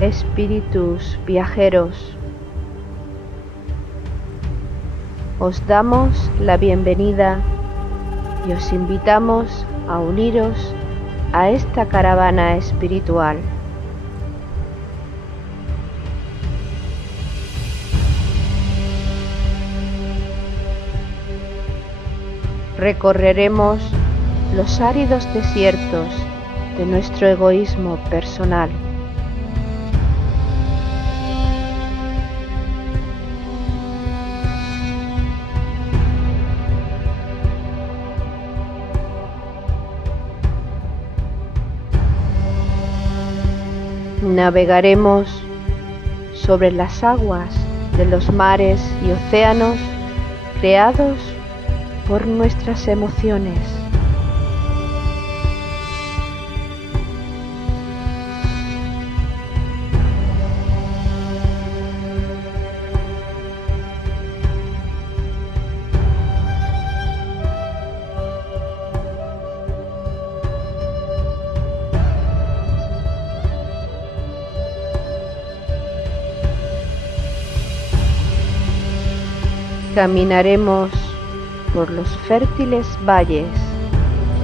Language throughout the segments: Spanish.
espíritus viajeros, os damos la bienvenida y os invitamos a uniros a esta caravana espiritual. Recorreremos los áridos desiertos de nuestro egoísmo personal. Navegaremos sobre las aguas de los mares y océanos creados por nuestras emociones. Caminaremos por los fértiles valles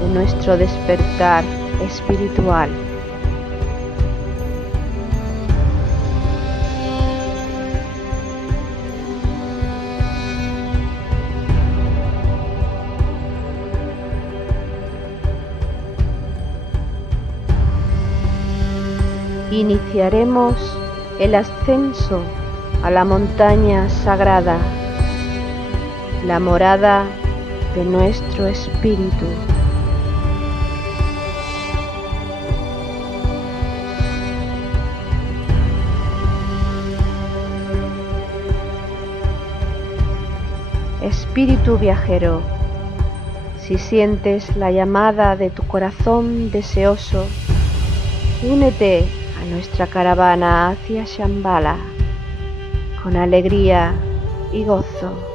de nuestro despertar espiritual. Iniciaremos el ascenso a la montaña sagrada, la morada de nuestro espíritu. Espíritu viajero, si sientes la llamada de tu corazón deseoso, únete a nuestra caravana hacia Shambhala con alegría y gozo.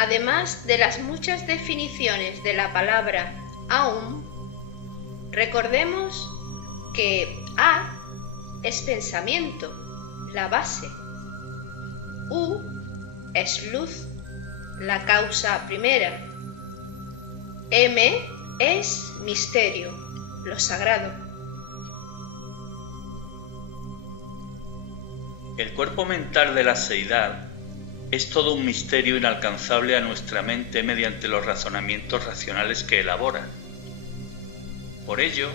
Además de las muchas definiciones de la palabra Aum, recordemos que A es pensamiento, la base. U es luz, la causa primera. M es misterio, lo sagrado. El cuerpo mental de la seidad es todo un misterio inalcanzable a nuestra mente mediante los razonamientos racionales que elabora. Por ello,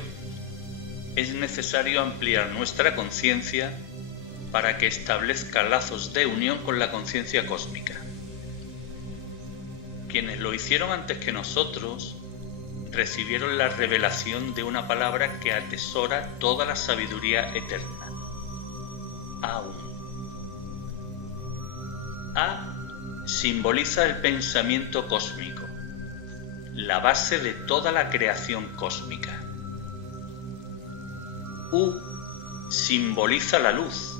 es necesario ampliar nuestra conciencia para que establezca lazos de unión con la conciencia cósmica. Quienes lo hicieron antes que nosotros recibieron la revelación de una palabra que atesora toda la sabiduría eterna. Aum. A simboliza el pensamiento cósmico, la base de toda la creación cósmica. U simboliza la luz,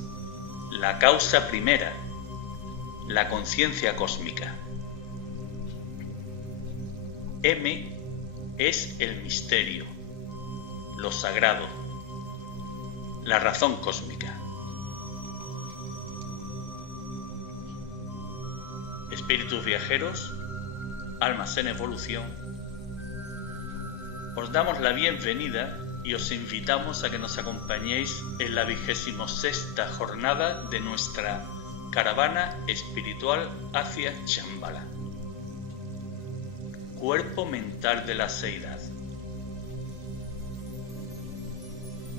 la causa primera, la conciencia cósmica. M es el misterio, lo sagrado, la razón cósmica. Espíritus viajeros, almas en evolución, os damos la bienvenida y os invitamos a que nos acompañéis en la 26ª jornada de nuestra caravana espiritual hacia Shambhala. Cuerpo mental de la seidad.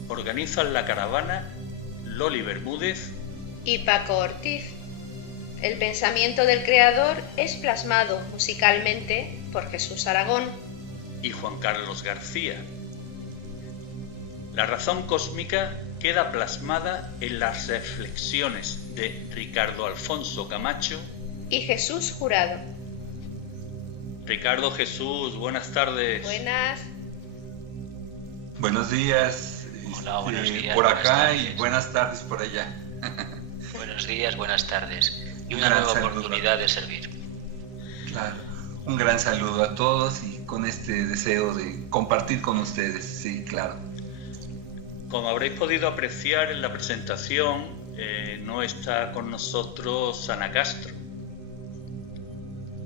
Organizan la caravana Loli Bermúdez y Paco Ortiz. El pensamiento del creador es plasmado musicalmente por Jesús Aragón y Juan Carlos García. La razón cósmica queda plasmada en las reflexiones de Ricardo Alfonso Camacho y Jesús Jurado. Ricardo, Jesús, buenas tardes. Buenas. Buenos días. Hola, buenos días. Por acá y buenas tardes por allá. Buenos días, buenas tardes. Y una nueva oportunidad de servir. Claro, un gran saludo a todos y con este deseo de compartir con ustedes, sí, claro. Como habréis podido apreciar en la presentación, no está con nosotros Ana Castro.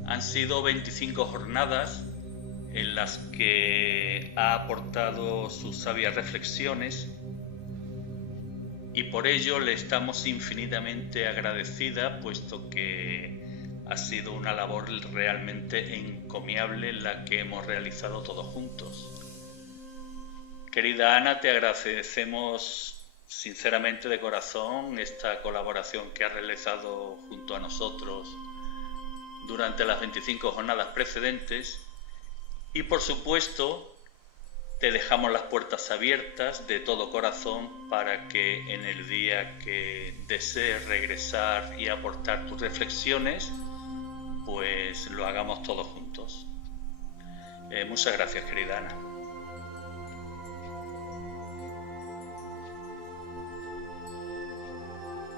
Han sido 25 jornadas en las que ha aportado sus sabias reflexiones y por ello le estamos infinitamente agradecida, puesto que ha sido una labor realmente encomiable la que hemos realizado todos juntos. Querida Ana, te agradecemos sinceramente de corazón esta colaboración que has realizado junto a nosotros durante las 25 jornadas precedentes y por supuesto te dejamos las puertas abiertas de todo corazón para que en el día que desees regresar y aportar tus reflexiones, pues lo hagamos todos juntos. Muchas gracias, querida Ana.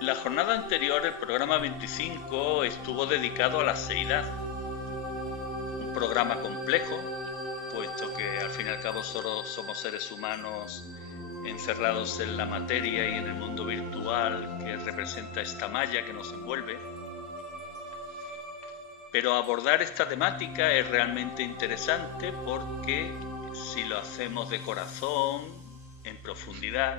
La jornada anterior, el programa 25, estuvo dedicado a la seidad. Un programa complejo, puesto que al fin y al cabo solo somos seres humanos encerrados en la materia y en el mundo virtual que representa esta malla que nos envuelve. Pero abordar esta temática es realmente interesante porque si lo hacemos de corazón, en profundidad,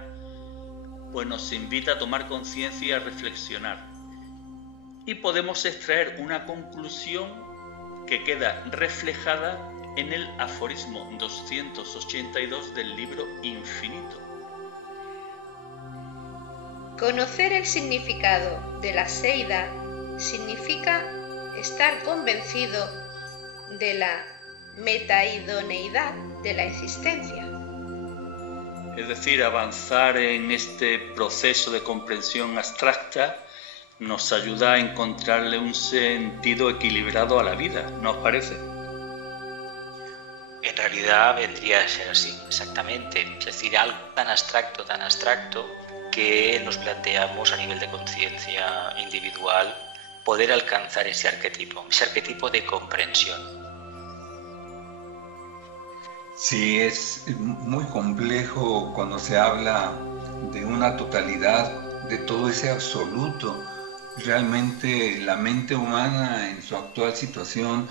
pues nos invita a tomar conciencia y a reflexionar. Y podemos extraer una conclusión que queda reflejada en el aforismo 282 del libro Infinito. Conocer el significado de la seidad significa estar convencido de la metaidoneidad de la existencia. Es decir, avanzar en este proceso de comprensión abstracta nos ayuda a encontrarle un sentido equilibrado a la vida, ¿no os parece? En realidad vendría a ser así, exactamente. Es decir, algo tan abstracto que nos planteamos a nivel de conciencia individual poder alcanzar ese arquetipo de comprensión. Sí, es muy complejo cuando se habla de una totalidad, de todo ese absoluto. Realmente la mente humana en su actual situación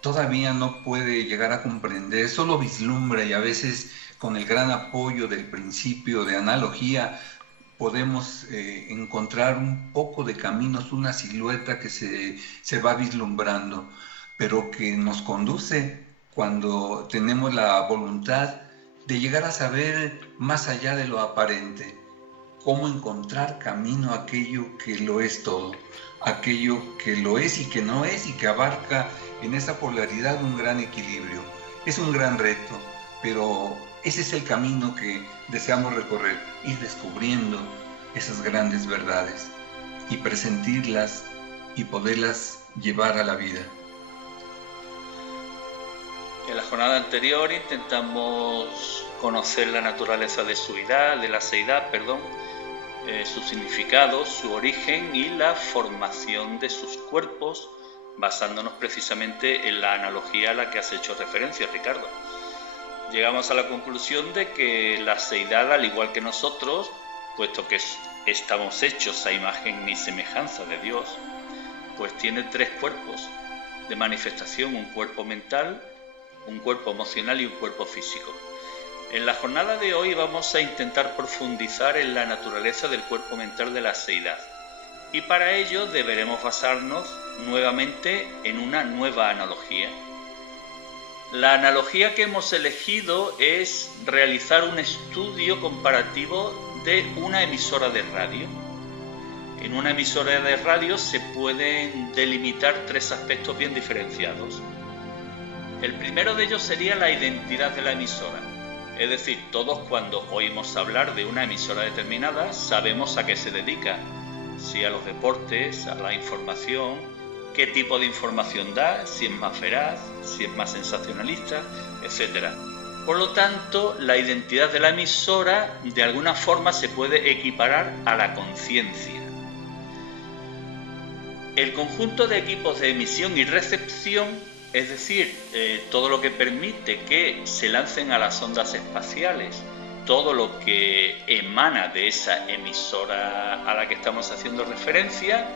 todavía no puede llegar a comprender, solo vislumbra y a veces con el gran apoyo del principio de analogía podemos encontrar un poco de caminos, una silueta que se va vislumbrando, pero que nos conduce cuando tenemos la voluntad de llegar a saber más allá de lo aparente, cómo encontrar camino a aquello que lo es todo, aquello que lo es y que no es y que abarca en esa polaridad un gran equilibrio. Es un gran reto, pero ese es el camino que deseamos recorrer, ir descubriendo esas grandes verdades y presentirlas y poderlas llevar a la vida. En la jornada anterior intentamos conocer la naturaleza de la seidad, su significado, su origen y la formación de sus cuerpos, basándonos precisamente en la analogía a la que has hecho referencia, Ricardo. Llegamos a la conclusión de que la seidad, al igual que nosotros, puesto que estamos hechos a imagen y semejanza de Dios, pues tiene 3 cuerpos de manifestación: un cuerpo mental, un cuerpo emocional y un cuerpo físico. En la jornada de hoy vamos a intentar profundizar en la naturaleza del cuerpo mental de la seidad, y para ello deberemos basarnos nuevamente en una nueva analogía. La analogía que hemos elegido es realizar un estudio comparativo de una emisora de radio. En una emisora de radio se pueden delimitar tres aspectos bien diferenciados. El primero de ellos sería la identidad de la emisora. Es decir, todos cuando oímos hablar de una emisora determinada sabemos a qué se dedica. Si a los deportes, a la información, qué tipo de información da, si es más veraz, si es más sensacionalista, etc. Por lo tanto, la identidad de la emisora de alguna forma se puede equiparar a la conciencia. El conjunto de equipos de emisión y recepción, es decir, todo lo que permite que se lancen a las ondas espaciales, todo lo que emana de esa emisora a la que estamos haciendo referencia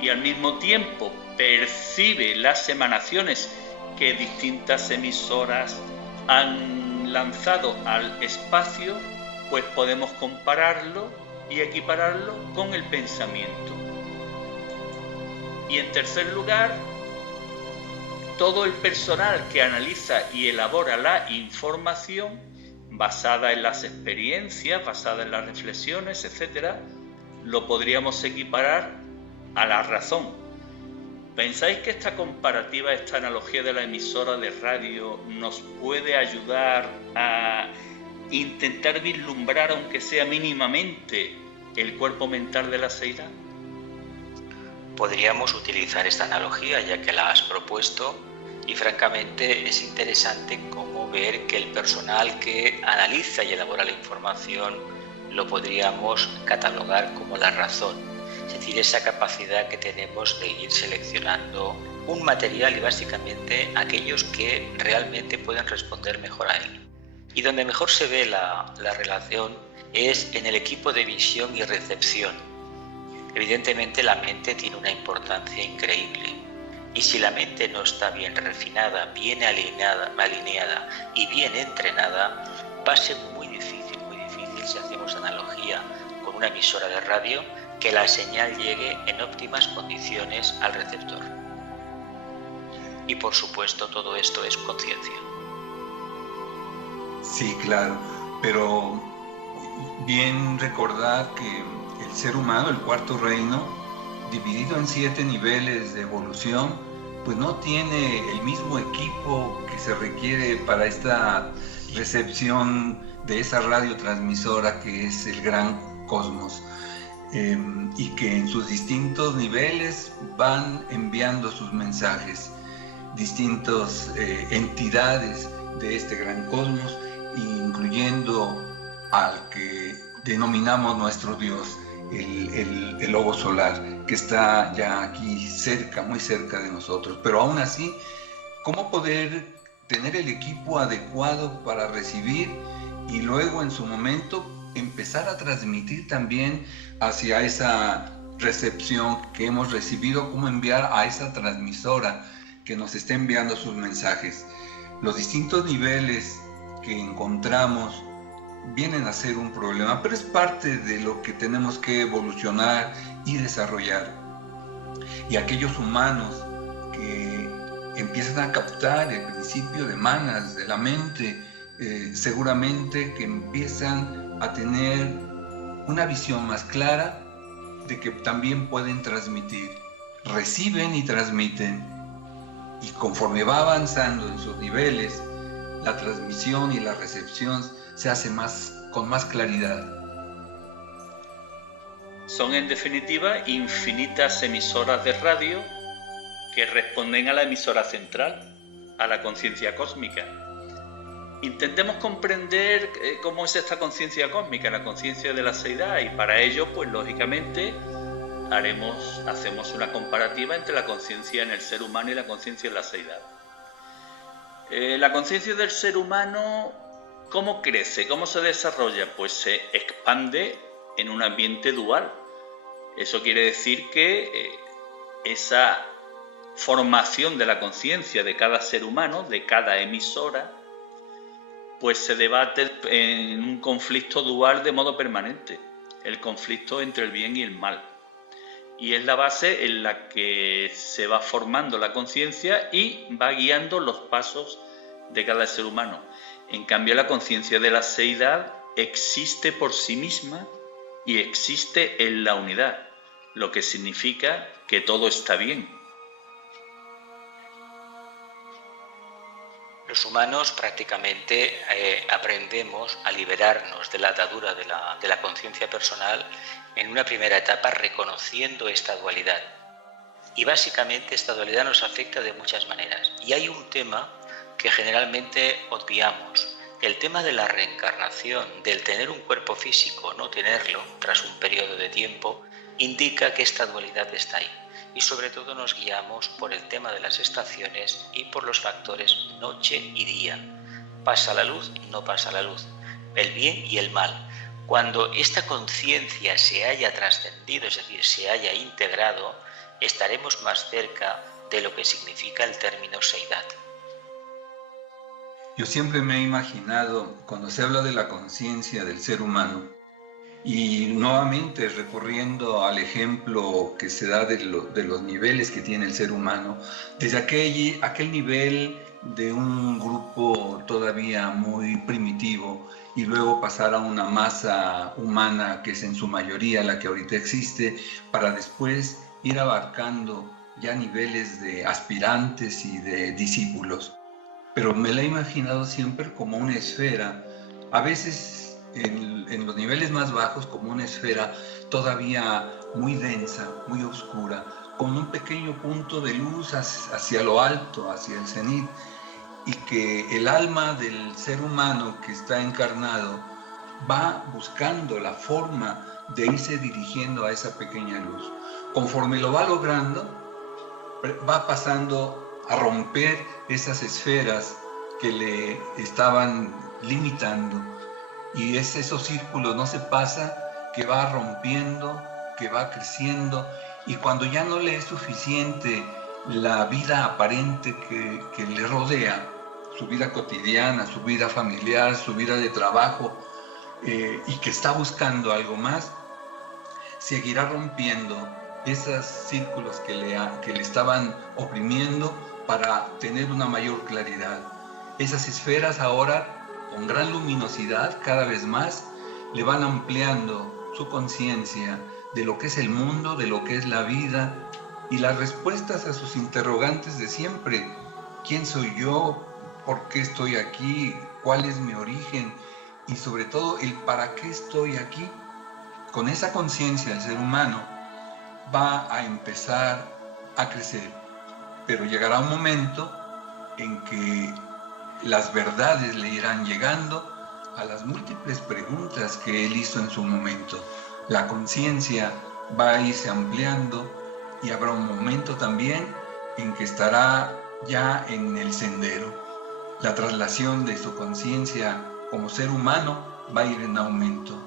y al mismo tiempo percibe las emanaciones que distintas emisoras han lanzado al espacio, pues podemos compararlo y equipararlo con el pensamiento. Y en tercer lugar, todo el personal que analiza y elabora la información basada en las experiencias, basada en las reflexiones, etc., lo podríamos equiparar a la razón. ¿Pensáis que esta comparativa, esta analogía de la emisora de radio nos puede ayudar a intentar vislumbrar, aunque sea mínimamente, el cuerpo mental de la seidad? Podríamos utilizar esta analogía ya que la has propuesto y francamente es interesante cómo ver que el personal que analiza y elabora la información lo podríamos catalogar como la razón, es decir, esa capacidad que tenemos de ir seleccionando un material y básicamente aquellos que realmente pueden responder mejor a él. Y donde mejor se ve la relación es en el equipo de emisión y recepción. Evidentemente la mente tiene una importancia increíble y si la mente no está bien refinada, bien alineada y bien entrenada, va a ser muy difícil si hacemos analogía con una emisora de radio, que la señal llegue en óptimas condiciones al receptor. Y por supuesto todo esto es conciencia. Sí, claro, pero bien recordar que el ser humano, el cuarto reino, dividido en 7 niveles de evolución, pues no tiene el mismo equipo que se requiere para esta recepción de esa radiotransmisora que es el gran cosmos, y que en sus distintos niveles van enviando sus mensajes, distintas entidades de este gran cosmos, incluyendo al que denominamos nuestro Dios, el lobo solar, que está ya aquí cerca, muy cerca de nosotros. Pero aún así, ¿cómo poder tener el equipo adecuado para recibir y luego en su momento empezar a transmitir también hacia esa recepción que hemos recibido? ¿Cómo enviar a esa transmisora que nos está enviando sus mensajes? Los distintos niveles que encontramos vienen a ser un problema, pero es parte de lo que tenemos que evolucionar y desarrollar. Y aquellos humanos que empiezan a captar el principio de manas, de la mente, seguramente que empiezan a tener una visión más clara de que también pueden transmitir, reciben y transmiten, y conforme va avanzando en sus niveles, la transmisión y la recepción se hace con más claridad. Son en definitiva infinitas emisoras de radio que responden a la emisora central, a la conciencia cósmica. Intentemos comprender cómo es esta conciencia cósmica, la conciencia de la seidad, y para ello, pues lógicamente, hacemos una comparativa entre la conciencia en el ser humano y la conciencia en la seidad. La conciencia del ser humano, ¿cómo crece? ¿Cómo se desarrolla? Pues se expande en un ambiente dual. Eso quiere decir que esa formación de la conciencia de cada ser humano, de cada emisora, pues se debate en un conflicto dual de modo permanente, el conflicto entre el bien y el mal. Y es la base en la que se va formando la conciencia y va guiando los pasos de cada ser humano. En cambio, la conciencia de la seidad existe por sí misma y existe en la unidad, lo que significa que todo está bien. Los humanos prácticamente aprendemos a liberarnos de la atadura de la conciencia personal en una primera etapa reconociendo esta dualidad. Y básicamente esta dualidad nos afecta de muchas maneras. Y hay un tema que generalmente obviamos. El tema de la reencarnación, del tener un cuerpo físico o no tenerlo tras un periodo de tiempo, indica que esta dualidad está ahí. Y sobre todo nos guiamos por el tema de las estaciones y por los factores noche y día. Pasa la luz, no pasa la luz. El bien y el mal. Cuando esta conciencia se haya trascendido, es decir, se haya integrado, estaremos más cerca de lo que significa el término seidad. Yo siempre me he imaginado, cuando se habla de la conciencia del ser humano, y nuevamente recurriendo al ejemplo que se da de los niveles que tiene el ser humano, desde aquel nivel de un grupo todavía muy primitivo y luego pasar a una masa humana que es en su mayoría la que ahorita existe, para después ir abarcando ya niveles de aspirantes y de discípulos. Pero me la he imaginado siempre como una esfera, a veces en los niveles más bajos como una esfera todavía muy densa, muy oscura, con un pequeño punto de luz hacia lo alto, hacia el cenit, y que el alma del ser humano que está encarnado va buscando la forma de irse dirigiendo a esa pequeña luz. Conforme lo va logrando, va pasando a romper esas esferas que le estaban limitando, y esos círculos no se pasa, que va rompiendo, que va creciendo, y cuando ya no le es suficiente la vida aparente que le rodea, su vida cotidiana, su vida familiar, su vida de trabajo, y que está buscando algo más, seguirá rompiendo esos círculos que le estaban oprimiendo para tener una mayor claridad. Esas esferas ahora, con gran luminosidad, cada vez más, le van ampliando su conciencia de lo que es el mundo, de lo que es la vida, y las respuestas a sus interrogantes de siempre. ¿Quién soy yo? ¿Por qué estoy aquí? ¿Cuál es mi origen? Y sobre todo, el para qué estoy aquí. Con esa conciencia el ser humano va a empezar a crecer, pero llegará un momento en que las verdades le irán llegando a las múltiples preguntas que él hizo en su momento. La conciencia va a irse ampliando y habrá un momento también en que estará ya en el sendero. La traslación de su conciencia como ser humano va a ir en aumento.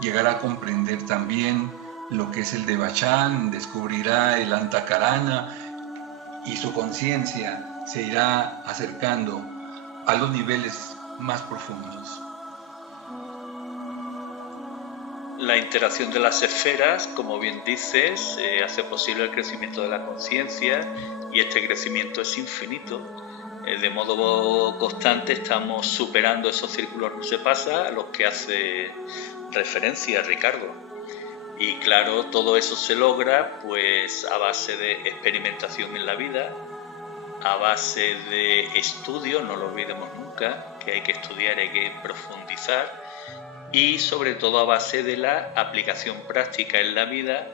Llegará a comprender también lo que es el Devachan, descubrirá el Antakarana, y su conciencia se irá acercando a los niveles más profundos. La interacción de las esferas, como bien dices, hace posible el crecimiento de la conciencia, y este crecimiento es infinito. De modo constante estamos superando esos círculos no se pasa a los que hace referencia Ricardo. Y claro, todo eso se logra pues a base de experimentación en la vida, a base de estudio, no lo olvidemos nunca, que hay que estudiar, hay que profundizar, y sobre todo a base de la aplicación práctica en la vida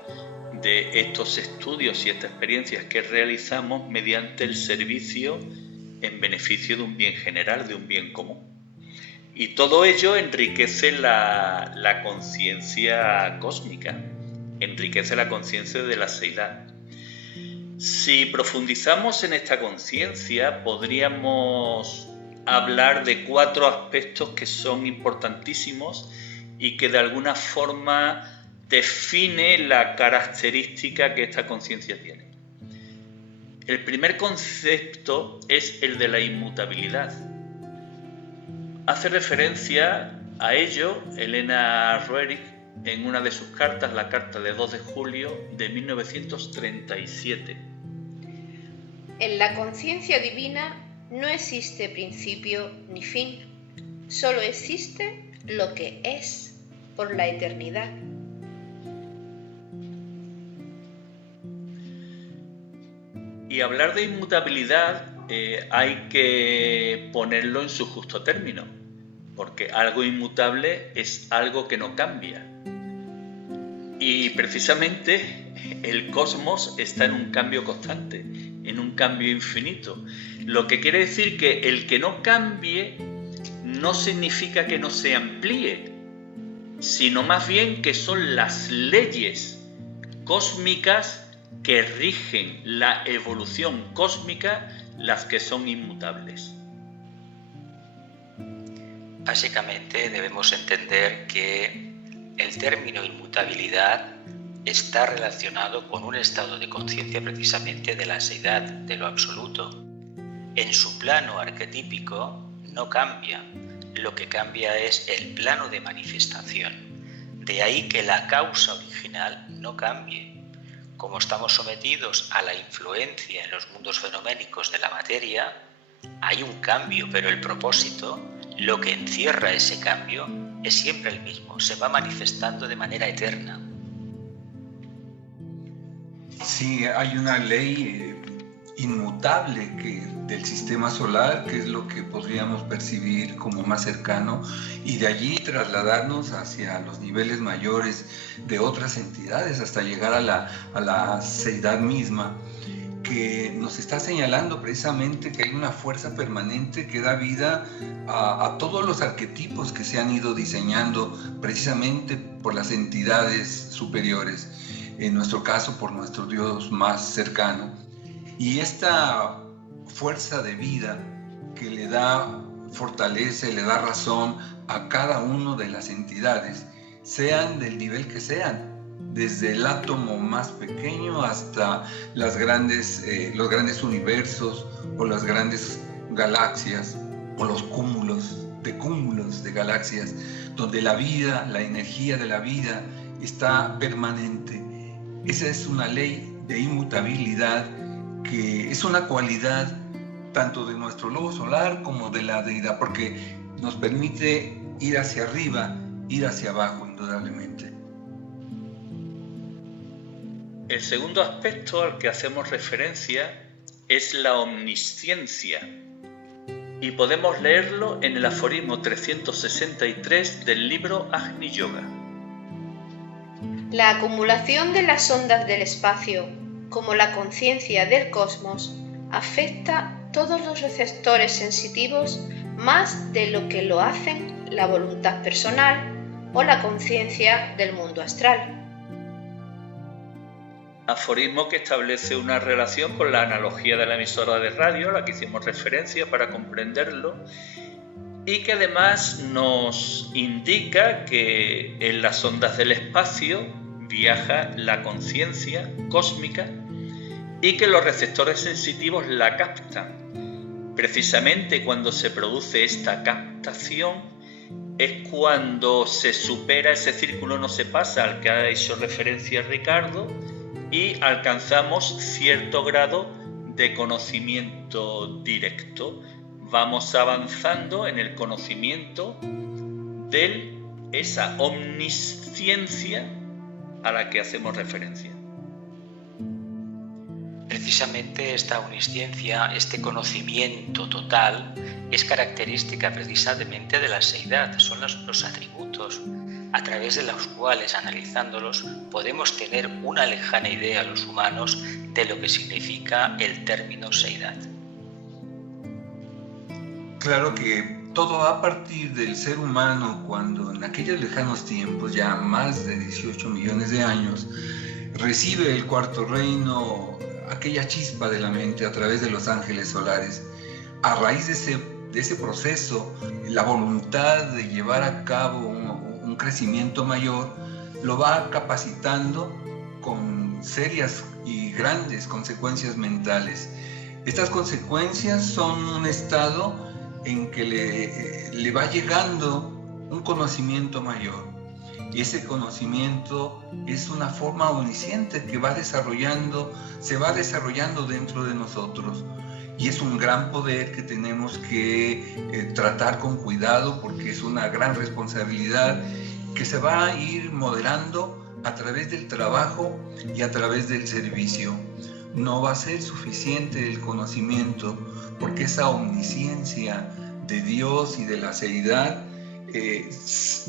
de estos estudios y estas experiencias que realizamos mediante el servicio en beneficio de un bien general, de un bien común. Y todo ello enriquece la conciencia cósmica, enriquece la conciencia de la seidad. Si profundizamos en esta conciencia, podríamos hablar de 4 aspectos que son importantísimos y que de alguna forma define la característica que esta conciencia tiene. El primer concepto es el de la inmutabilidad. Hace referencia a ello Elena Roerich en una de sus cartas, la carta de 2 de julio de 1937. En la conciencia divina no existe principio ni fin, solo existe lo que es por la eternidad. Y hablar de inmutabilidad hay que ponerlo en su justo término, porque algo inmutable es algo que no cambia. Y precisamente el cosmos está en un cambio constante, en un cambio infinito. Lo que quiere decir que el que no cambie no significa que no se amplíe, sino más bien que son las leyes cósmicas que rigen la evolución cósmica las que son inmutables. Básicamente debemos entender que el término inmutabilidad está relacionado con un estado de conciencia precisamente de la seidad, de lo absoluto. En su plano arquetípico no cambia, lo que cambia es el plano de manifestación. De ahí que la causa original no cambie. Como estamos sometidos a la influencia en los mundos fenoménicos de la materia, hay un cambio, pero el propósito, lo que encierra ese cambio, es siempre el mismo, se va manifestando de manera eterna. Sí, hay una ley inmutable del sistema solar, que es lo que podríamos percibir como más cercano, y de allí trasladarnos hacia los niveles mayores de otras entidades, hasta llegar a la seidad misma, que nos está señalando precisamente que hay una fuerza permanente que da vida a todos los arquetipos que se han ido diseñando precisamente por las entidades superiores, en nuestro caso por nuestro Dios más cercano. Y esta fuerza de vida que le da fortaleza, le da razón a cada una de las entidades, sean del nivel que sean, desde el átomo más pequeño hasta los grandes universos o las grandes galaxias o los cúmulos de galaxias, donde la vida, la energía de la vida está permanente. Esa es una ley de inmutabilidad que es una cualidad tanto de nuestro logo solar como de la deidad, porque nos permite ir hacia arriba, ir hacia abajo, indudablemente. El segundo aspecto al que hacemos referencia es la omnisciencia, y podemos leerlo en el aforismo 363 del libro Agni Yoga. La acumulación de las ondas del espacio, como la conciencia del cosmos, afecta todos los receptores sensitivos más de lo que lo hacen la voluntad personal o la conciencia del mundo astral. Aforismo que establece una relación con la analogía de la emisora de radio a la que hicimos referencia para comprenderlo, y que además nos indica que en las ondas del espacio viaja la conciencia cósmica y que los receptores sensitivos la captan. Precisamente cuando se produce esta captación es cuando se supera ese círculo, no se pasa, al que ha hecho referencia Ricardo, y alcanzamos cierto grado de conocimiento directo. Vamos avanzando en el conocimiento de esa omnisciencia a la que hacemos referencia. Precisamente esta omnisciencia, este conocimiento total, es característica precisamente de la seidad. Son los atributos a través de los cuales, analizándolos, podemos tener una lejana idea los humanos de lo que significa el término seidad. Claro que todo va a partir del ser humano cuando en aquellos lejanos tiempos, ya más de 18 millones de años, recibe el cuarto reino, aquella chispa de la mente a través de los ángeles solares. A raíz de ese proceso, la voluntad de llevar a cabo un crecimiento mayor lo va capacitando con serias y grandes consecuencias mentales. Estas consecuencias son un estado en que le va llegando un conocimiento mayor, y ese conocimiento es una forma omnisciente que se va desarrollando dentro de nosotros, y es un gran poder que tenemos que tratar con cuidado, porque es una gran responsabilidad que se va a ir moderando a través del trabajo y a través del servicio. No va a ser suficiente el conocimiento, porque esa omnisciencia de Dios y de la seidad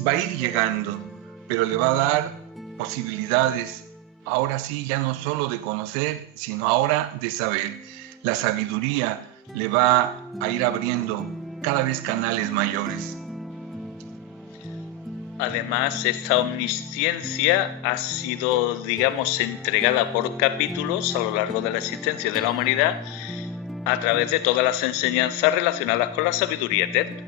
va a ir llegando, pero le va a dar posibilidades, ahora sí, ya no solo de conocer, sino ahora de saber. La sabiduría le va a ir abriendo cada vez canales mayores. Además, esta omnisciencia ha sido, digamos, entregada por capítulos a lo largo de la existencia de la humanidad a través de todas las enseñanzas relacionadas con la sabiduría eterna.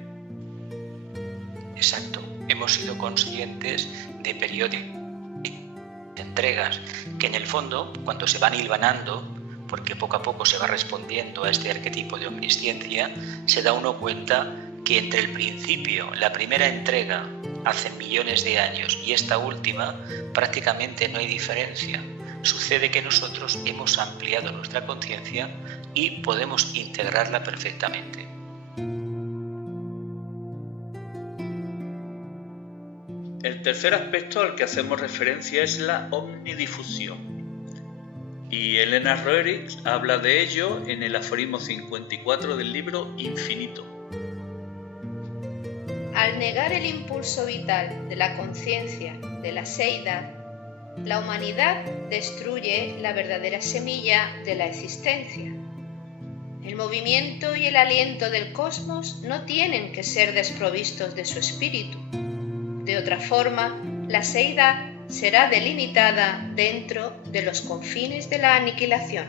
Exacto. Hemos sido conscientes de periodos, de entregas, que en el fondo, cuando se van hilvanando, porque poco a poco se va respondiendo a este arquetipo de omnisciencia, se da uno cuenta que entre el principio, la primera entrega, hace millones de años, y esta última, prácticamente no hay diferencia. Sucede que nosotros hemos ampliado nuestra conciencia y podemos integrarla perfectamente. El tercer aspecto al que hacemos referencia es la omnidifusión. Y Elena Roerich habla de ello en el aforismo 54 del libro Infinito. Al negar el impulso vital de la conciencia de la seidad, la humanidad destruye la verdadera semilla de la existencia. El movimiento y el aliento del cosmos no tienen que ser desprovistos de su espíritu. De otra forma, la seidad será delimitada dentro de los confines de la aniquilación.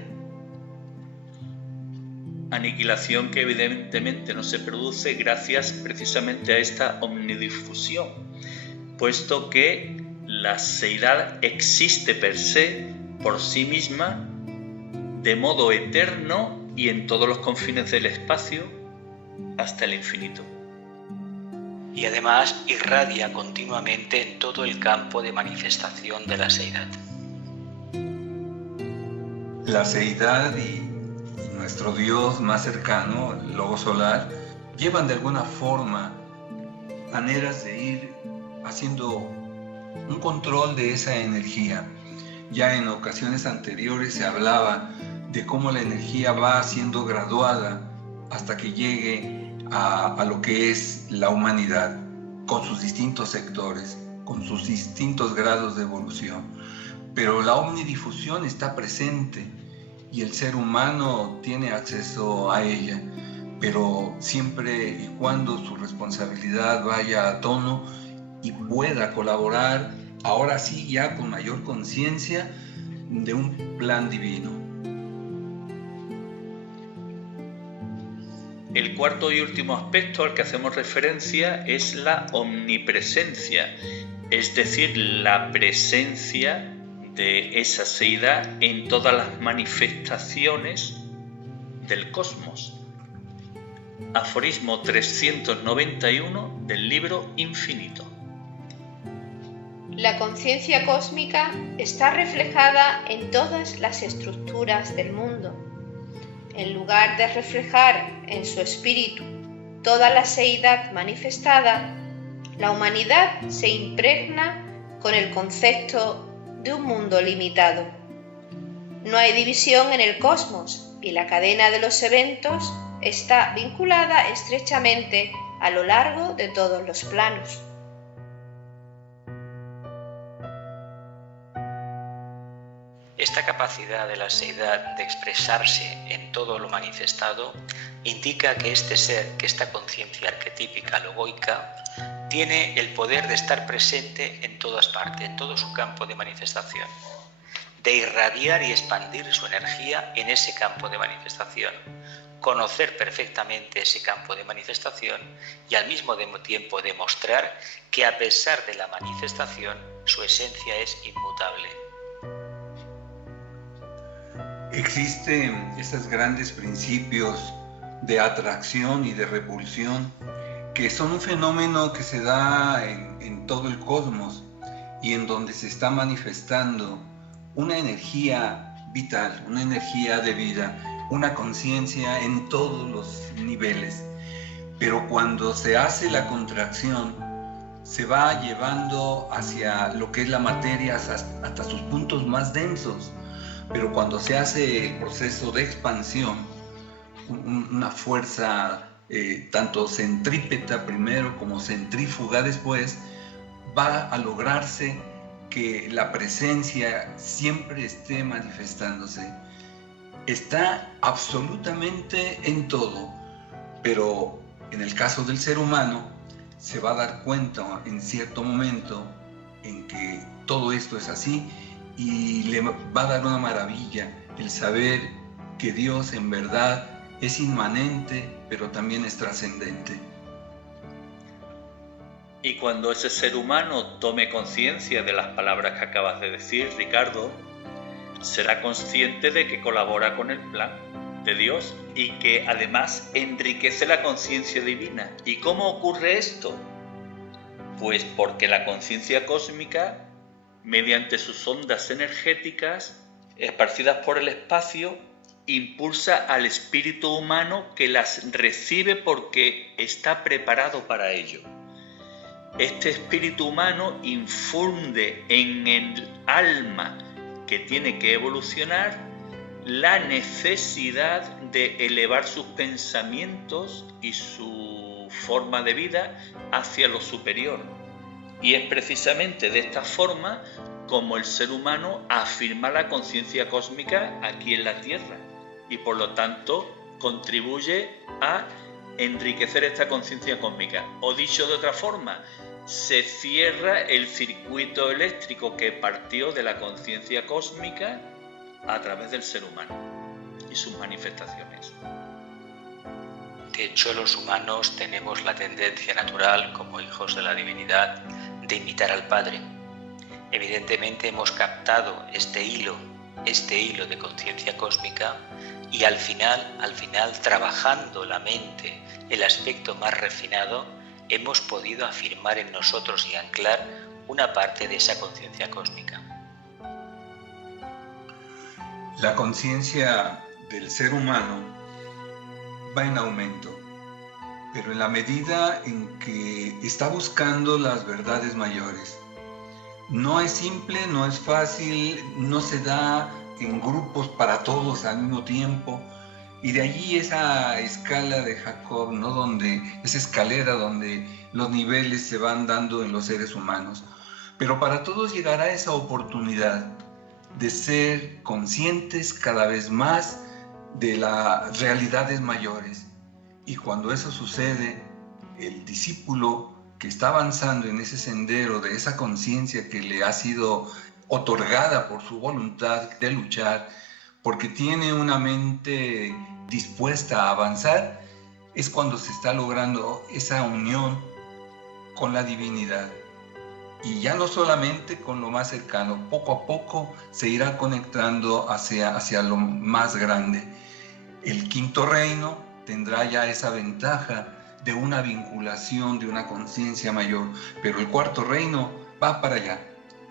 Aniquilación que evidentemente no se produce gracias precisamente a esta omnidifusión, puesto que la seidad existe per se, por sí misma, de modo eterno y en todos los confines del espacio hasta el infinito. Y además irradia continuamente en todo el campo de manifestación de la seidad. La seidad y nuestro Dios más cercano, el Logo Solar, llevan de alguna forma maneras de ir haciendo un control de esa energía. Ya en ocasiones anteriores se hablaba de cómo la energía va siendo graduada hasta que llegue a lo que es la humanidad, con sus distintos sectores, con sus distintos grados de evolución. Pero la omnidifusión está presente y el ser humano tiene acceso a ella, pero siempre y cuando su responsabilidad vaya a tono y pueda colaborar, ahora sí ya con mayor conciencia, de un plan divino. El cuarto y último aspecto al que hacemos referencia es la omnipresencia, es decir, la presencia de esa seidad en todas las manifestaciones del cosmos. Aforismo 391 del libro Infinito. La conciencia cósmica está reflejada en todas las estructuras del mundo. En lugar de reflejar en su espíritu toda la seidad manifestada, la humanidad se impregna con el concepto de un mundo limitado. No hay división en el cosmos y la cadena de los eventos está vinculada estrechamente a lo largo de todos los planos. Esta capacidad de la seidad de expresarse en todo lo manifestado indica que este ser, que esta conciencia arquetípica logoica, tiene el poder de estar presente en todas partes, en todo su campo de manifestación, de irradiar y expandir su energía en ese campo de manifestación, conocer perfectamente ese campo de manifestación y al mismo tiempo demostrar que a pesar de la manifestación su esencia es inmutable. Existen estos grandes principios de atracción y de repulsión que son un fenómeno que se da en todo el cosmos y en donde se está manifestando una energía vital, una energía de vida, una conciencia en todos los niveles. Pero cuando se hace la contracción, se va llevando hacia lo que es la materia hasta sus puntos más densos. Pero cuando se hace el proceso de expansión, una fuerza tanto centrípeta primero como centrífuga después, va a lograrse que la presencia siempre esté manifestándose. Está absolutamente en todo, pero en el caso del ser humano se va a dar cuenta en cierto momento en que todo esto es así y le va a dar una maravilla el saber que Dios en verdad es inmanente, pero también es trascendente. Y cuando ese ser humano tome conciencia de las palabras que acabas de decir, Ricardo, será consciente de que colabora con el plan de Dios y que además enriquece la conciencia divina. ¿Y cómo ocurre esto? Pues porque la conciencia cósmica, mediante sus ondas energéticas esparcidas por el espacio, impulsa al espíritu humano que las recibe porque está preparado para ello. Este espíritu humano infunde en el alma que tiene que evolucionar la necesidad de elevar sus pensamientos y su forma de vida hacia lo superior. Y es precisamente de esta forma como el ser humano afirma la conciencia cósmica aquí en la Tierra y por lo tanto contribuye a enriquecer esta conciencia cósmica. O dicho de otra forma, se cierra el circuito eléctrico que partió de la conciencia cósmica a través del ser humano y sus manifestaciones. De hecho, los humanos tenemos la tendencia natural, como hijos de la divinidad, de imitar al Padre. Evidentemente hemos captado este hilo de conciencia cósmica y al final, trabajando la mente, el aspecto más refinado, hemos podido afirmar en nosotros y anclar una parte de esa conciencia cósmica. La conciencia del ser humano va en aumento, pero en la medida en que está buscando las verdades mayores. No es simple, no es fácil, no se da en grupos para todos al mismo tiempo. Y de allí esa escala de Jacob, ¿no? Esa escalera donde los niveles se van dando en los seres humanos. Pero para todos llegará esa oportunidad de ser conscientes cada vez más de las realidades mayores. Y cuando eso sucede, el discípulo que está avanzando en ese sendero de esa conciencia que le ha sido otorgada por su voluntad de luchar, porque tiene una mente dispuesta a avanzar, es cuando se está logrando esa unión con la divinidad. Y ya no solamente con lo más cercano, poco a poco se irá conectando hacia lo más grande. El quinto reino tendrá ya esa ventaja de una vinculación, de una conciencia mayor, pero el cuarto reino va para allá,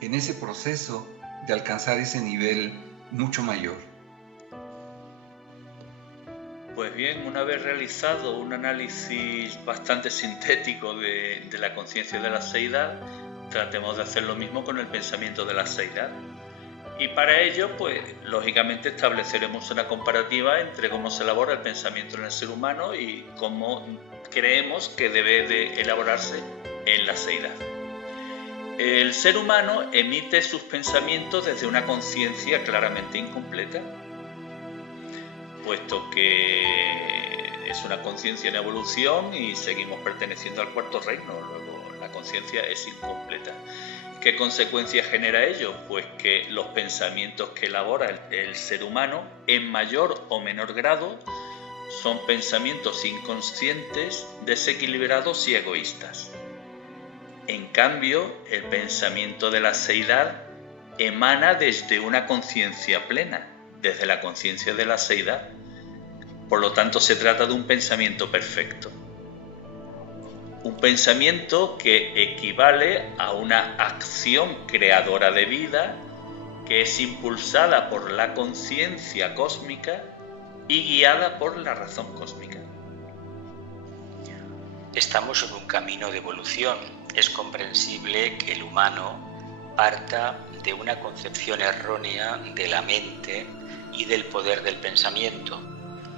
en ese proceso de alcanzar ese nivel mucho mayor. Pues bien, una vez realizado un análisis bastante sintético de la conciencia de la seidad, tratemos de hacer lo mismo con el pensamiento de la seidad. Y para ello, pues lógicamente estableceremos una comparativa entre cómo se elabora el pensamiento en el ser humano y cómo creemos que debe de elaborarse en la seidad. El ser humano emite sus pensamientos desde una conciencia claramente incompleta, puesto que es una conciencia en evolución y seguimos perteneciendo al cuarto reino, luego la conciencia es incompleta. ¿Qué consecuencias genera ello? Pues que los pensamientos que elabora el ser humano, en mayor o menor grado, son pensamientos inconscientes, desequilibrados y egoístas. En cambio, el pensamiento de la seidad emana desde una conciencia plena, desde la conciencia de la seidad. Por lo tanto, se trata de un pensamiento perfecto. Un pensamiento que equivale a una acción creadora de vida que es impulsada por la conciencia cósmica y guiada por la razón cósmica. Estamos en un camino de evolución. Es comprensible que el humano parta de una concepción errónea de la mente y del poder del pensamiento.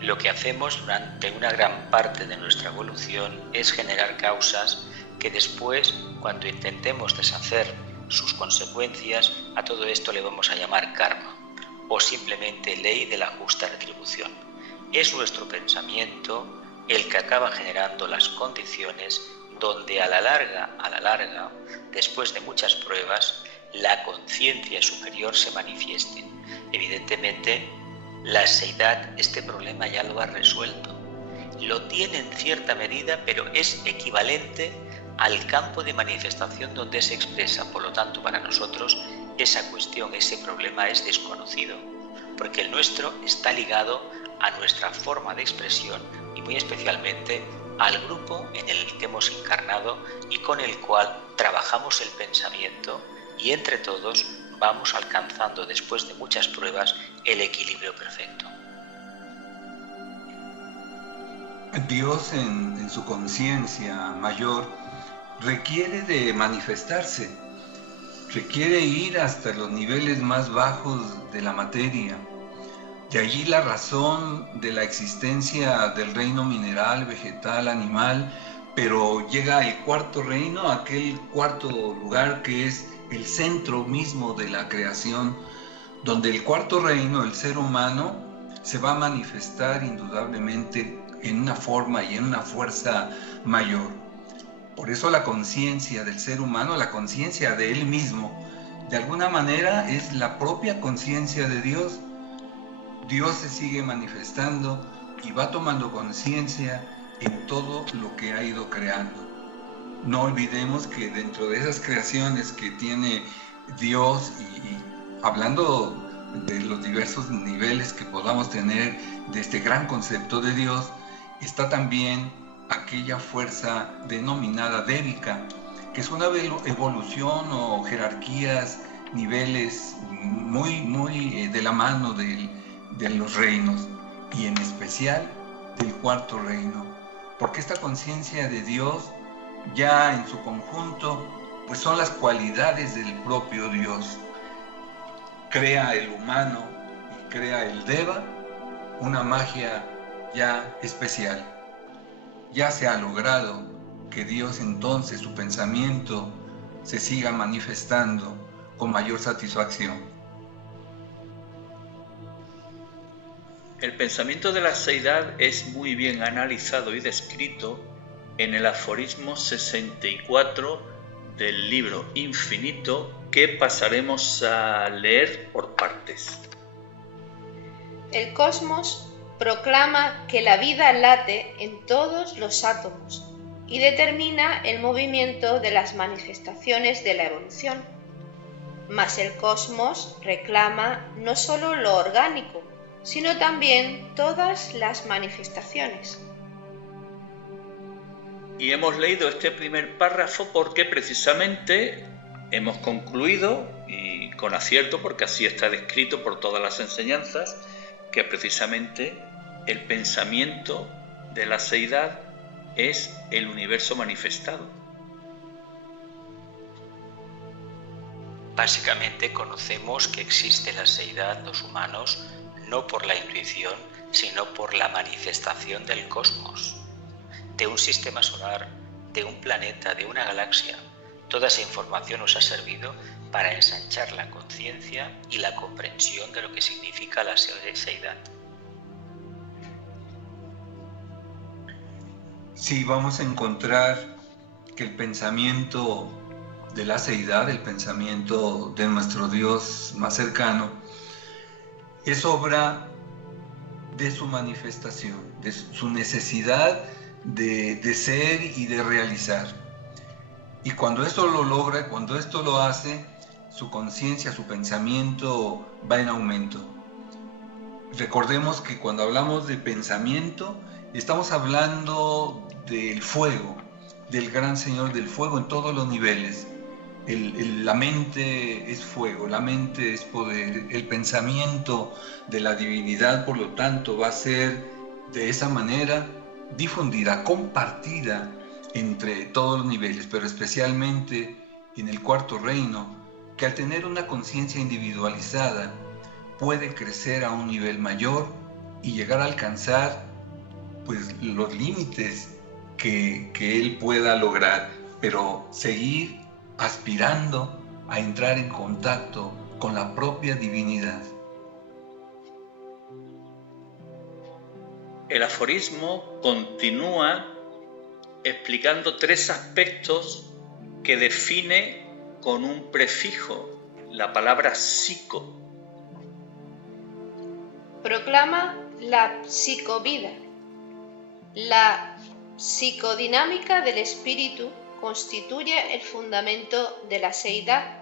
Lo que hacemos durante una gran parte de nuestra evolución es generar causas que después, cuando intentemos deshacer sus consecuencias, a todo esto le vamos a llamar karma o simplemente ley de la justa retribución. Es nuestro pensamiento el que acaba generando las condiciones donde a la larga, después de muchas pruebas, la conciencia superior se manifieste. Evidentemente, la seidad este problema ya lo ha resuelto. Lo tiene en cierta medida, pero es equivalente al campo de manifestación donde se expresa. Por lo tanto, para nosotros, esa cuestión, ese problema es desconocido, porque el nuestro está ligado a nuestra forma de expresión y muy especialmente al grupo en el que hemos encarnado y con el cual trabajamos el pensamiento, y entre todos vamos alcanzando, después de muchas pruebas, el equilibrio perfecto. Dios en su conciencia mayor requiere de manifestarse, requiere ir hasta los niveles más bajos de la materia. De allí la razón de la existencia del reino mineral, vegetal, animal, pero llega al cuarto reino, aquel cuarto lugar que es el centro mismo de la creación, donde el cuarto reino, el ser humano, se va a manifestar indudablemente en una forma y en una fuerza mayor. Por eso la conciencia del ser humano, la conciencia de él mismo, de alguna manera es la propia conciencia de Dios. Dios se sigue manifestando y va tomando conciencia en todo lo que ha ido creando. No olvidemos que dentro de esas creaciones que tiene Dios, y hablando de los diversos niveles que podamos tener de este gran concepto de Dios, está también aquella fuerza denominada débica, que es una evolución o jerarquías, niveles muy de la mano de los reinos, y en especial del cuarto reino, porque esta conciencia de Dios ya en su conjunto pues son las cualidades del propio Dios. Crea el humano y crea el Deva, una magia ya especial. Ya se ha logrado que Dios entonces, su pensamiento, se siga manifestando con mayor satisfacción. El pensamiento de la seidad es muy bien analizado y descrito en el aforismo 64 del libro Infinito, que pasaremos a leer por partes. El cosmos proclama que la vida late en todos los átomos y determina el movimiento de las manifestaciones de la evolución. Mas el cosmos reclama no solo lo orgánico, sino también todas las manifestaciones. Y hemos leído este primer párrafo porque precisamente hemos concluido, y con acierto, porque así está descrito por todas las enseñanzas, que precisamente el pensamiento de la seidad es el universo manifestado. Básicamente conocemos que existe la seidad, los humanos, no por la intuición, sino por la manifestación del cosmos, de un sistema solar, de un planeta, de una galaxia. Toda esa información nos ha servido para ensanchar la conciencia y la comprensión de lo que significa la seidad. Sí, vamos a encontrar que el pensamiento de la seidad, el pensamiento de nuestro Dios más cercano, es obra de su manifestación, de su necesidad de ser y de realizar. Y cuando esto lo logra, cuando esto lo hace, su conciencia, su pensamiento va en aumento. Recordemos que cuando hablamos de pensamiento, estamos hablando del fuego, del gran Señor del fuego en todos los niveles. La mente es fuego, la mente es poder. El pensamiento de la divinidad, por lo tanto, va a ser de esa manera difundida, compartida entre todos los niveles, pero especialmente en el cuarto reino, que al tener una conciencia individualizada puede crecer a un nivel mayor y llegar a alcanzar pues los límites que él pueda lograr, pero seguir aspirando a entrar en contacto con la propia divinidad. El aforismo continúa explicando 3 aspectos que define con un prefijo, la palabra psico. Proclama la psicovida. La psicodinámica del espíritu constituye el fundamento de la seidad.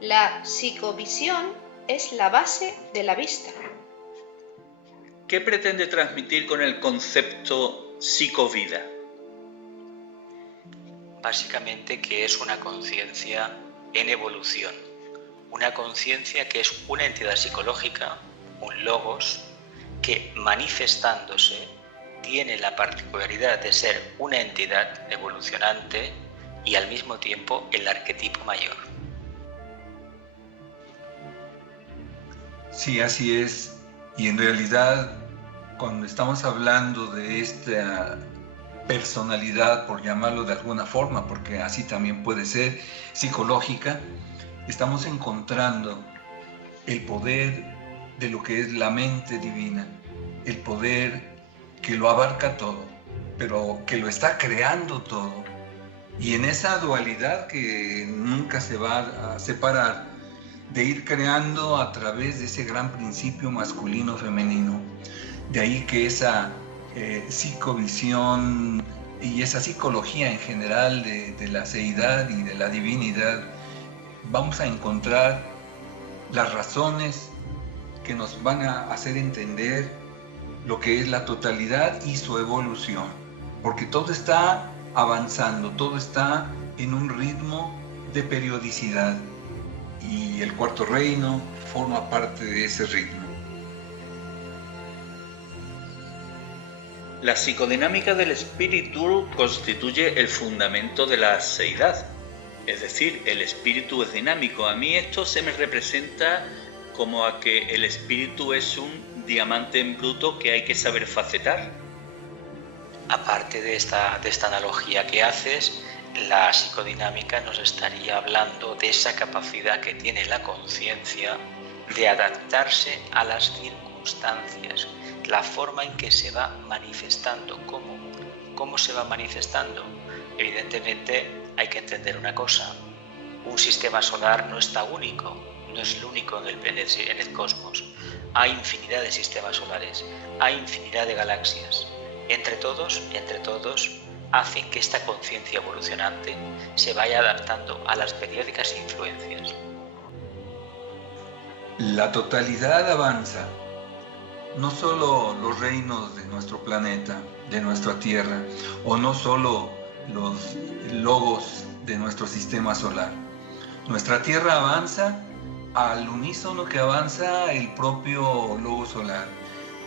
La psicovisión es la base de la vista. ¿Qué pretende transmitir con el concepto psicovida? Básicamente que es una conciencia en evolución, una conciencia que es una entidad psicológica, un logos, que manifestándose tiene la particularidad de ser una entidad evolucionante y al mismo tiempo el arquetipo mayor. Sí, así es. Y en realidad, cuando estamos hablando de esta personalidad, por llamarlo de alguna forma, porque así también puede ser, psicológica, estamos encontrando el poder de lo que es la mente divina, el poder que lo abarca todo, pero que lo está creando todo. Y en esa dualidad que nunca se va a separar, de ir creando a través de ese gran principio masculino-femenino. De ahí que esa psicovisión y esa psicología en general de la seidad y de la divinidad, vamos a encontrar las razones que nos van a hacer entender lo que es la totalidad y su evolución, porque todo está avanzando, todo está en un ritmo de periodicidad y el cuarto reino forma parte de ese ritmo. La psicodinámica del espíritu constituye el fundamento de la seidad, es decir, el espíritu es dinámico. A mí esto se me representa como a que el espíritu es un diamante en bruto que hay que saber facetar. Aparte de esta analogía que haces, la psicodinámica nos estaría hablando de esa capacidad que tiene la conciencia de adaptarse a las circunstancias, la forma en que se va manifestando. ¿Cómo se va manifestando? Evidentemente hay que entender una cosa: un sistema solar no está único, no es el único en el cosmos. Hay infinidad de sistemas solares, hay infinidad de galaxias. Entre todos hacen que esta conciencia evolucionante se vaya adaptando a las periódicas influencias. La totalidad avanza, no solo los reinos de nuestro planeta, de nuestra Tierra, o no solo los logos de nuestro sistema solar. Nuestra Tierra avanza al unísono que avanza el propio logo solar.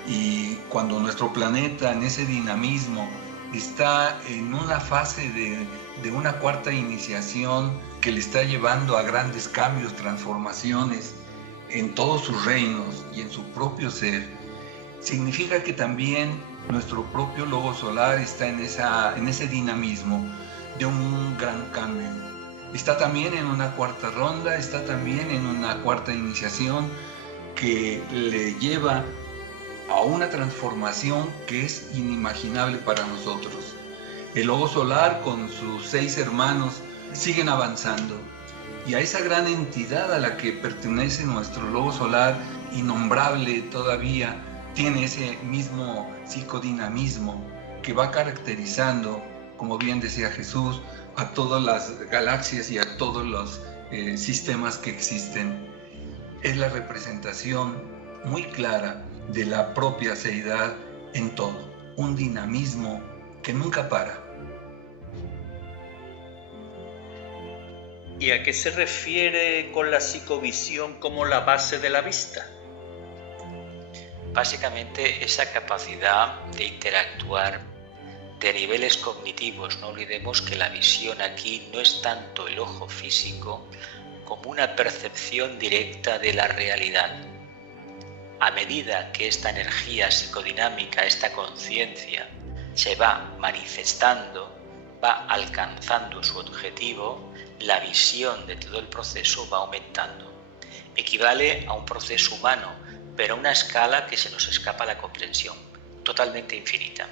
Y cuando nuestro planeta en ese dinamismo está en una fase de una cuarta iniciación que le está llevando a grandes cambios, transformaciones en todos sus reinos y en su propio ser, significa que también nuestro propio logo solar está en ese dinamismo de un gran cambio. Está también en una cuarta ronda, está también en una cuarta iniciación que le lleva a una transformación que es inimaginable para nosotros. El logo solar con sus 6 hermanos siguen avanzando, y a esa gran entidad a la que pertenece nuestro logo solar, innombrable todavía, tiene ese mismo psicodinamismo que va caracterizando, como bien decía Jesús, a todas las galaxias y a todos los sistemas que existen. Es la representación muy clara de la propia seidad en todo, un dinamismo que nunca para. ¿Y a qué se refiere con la psicovisión como la base de la vista? Básicamente esa capacidad de interactuar de niveles cognitivos. No olvidemos que la visión aquí no es tanto el ojo físico como una percepción directa de la realidad. A medida que esta energía psicodinámica, esta conciencia, se va manifestando, va alcanzando su objetivo, la visión de todo el proceso va aumentando. Equivale a un proceso humano, pero a una escala que se nos escapa a la comprensión, totalmente infinita.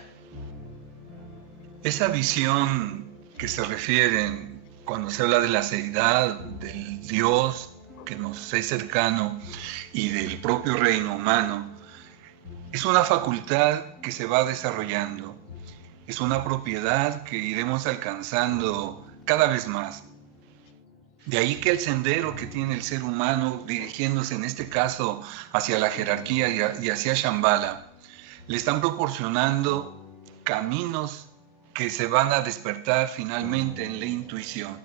Esa visión que se refiere cuando se habla de la seidad, del Dios que nos es cercano y del propio reino humano, es una facultad que se va desarrollando, es una propiedad que iremos alcanzando cada vez más. De ahí que el sendero que tiene el ser humano dirigiéndose en este caso hacia la jerarquía y hacia Shambhala, le están proporcionando caminos que se van a despertar finalmente en la intuición.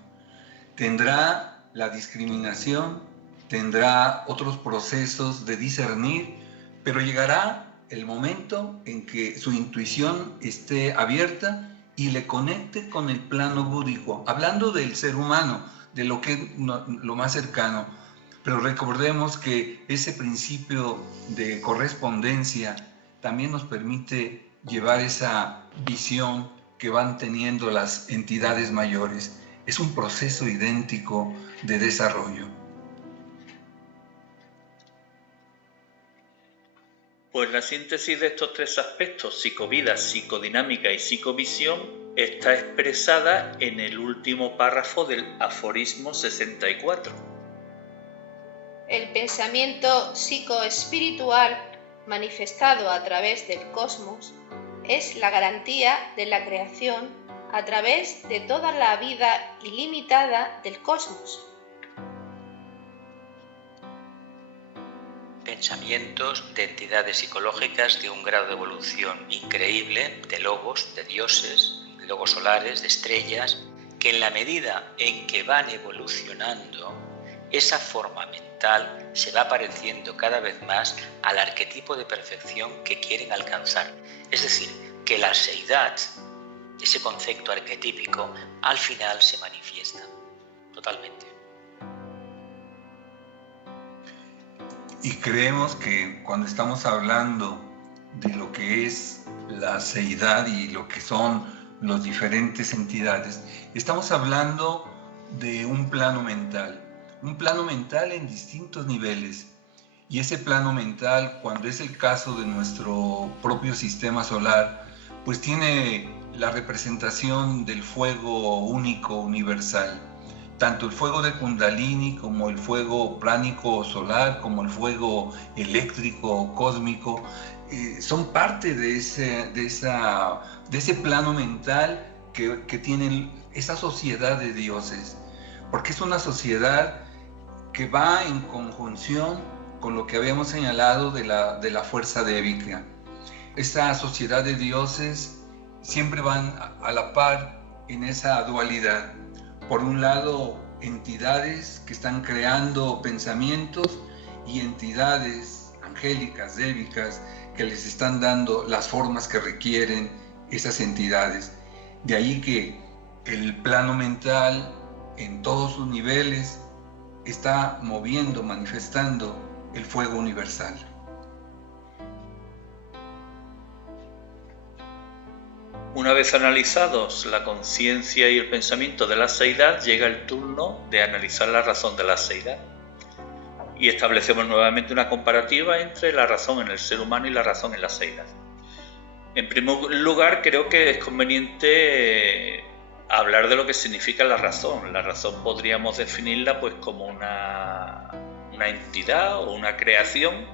Tendrá la discriminación, tendrá otros procesos de discernir, pero llegará el momento en que su intuición esté abierta y le conecte con el plano búdico, hablando del ser humano, de lo que es lo más cercano. Pero recordemos que ese principio de correspondencia también nos permite llevar esa visión que van teniendo las entidades mayores. Es un proceso idéntico de desarrollo. Pues la síntesis de estos tres aspectos, psicovida, psicodinámica y psicovisión, está expresada en el último párrafo del aforismo 64. El pensamiento psicoespiritual manifestado a través del cosmos es la garantía de la creación a través de toda la vida ilimitada del cosmos. Pensamientos de entidades psicológicas de un grado de evolución increíble, de logos, de dioses, de logos solares, de estrellas, que en la medida en que van evolucionando, esa forma mental se va pareciendo cada vez más al arquetipo de perfección que quieren alcanzar. Es decir, que la seidad, ese concepto arquetípico, al final se manifiesta totalmente. Y creemos que cuando estamos hablando de lo que es la seidad y lo que son las diferentes entidades, estamos hablando de un plano mental en distintos niveles. Y ese plano mental, cuando es el caso de nuestro propio sistema solar, pues tiene la representación del fuego único, universal. Tanto el fuego de Kundalini como el fuego pránico solar, como el fuego eléctrico cósmico, son parte de ese plano mental que tiene esa sociedad de dioses. Porque es una sociedad que va en conjunción con lo que habíamos señalado de la fuerza débica. Esta sociedad de dioses siempre van a la par en esa dualidad. Por un lado, entidades que están creando pensamientos y entidades angélicas, débicas, que les están dando las formas que requieren esas entidades. De ahí que el plano mental, en todos sus niveles, está moviendo, manifestando el fuego universal. Una vez analizados la conciencia y el pensamiento de la seidad, llega el turno de analizar la razón de la seidad. Y establecemos nuevamente una comparativa entre la razón en el ser humano y la razón en la seidad. En primer lugar, creo que es conveniente hablar de lo que significa la razón. La razón podríamos definirla pues como una entidad o una creación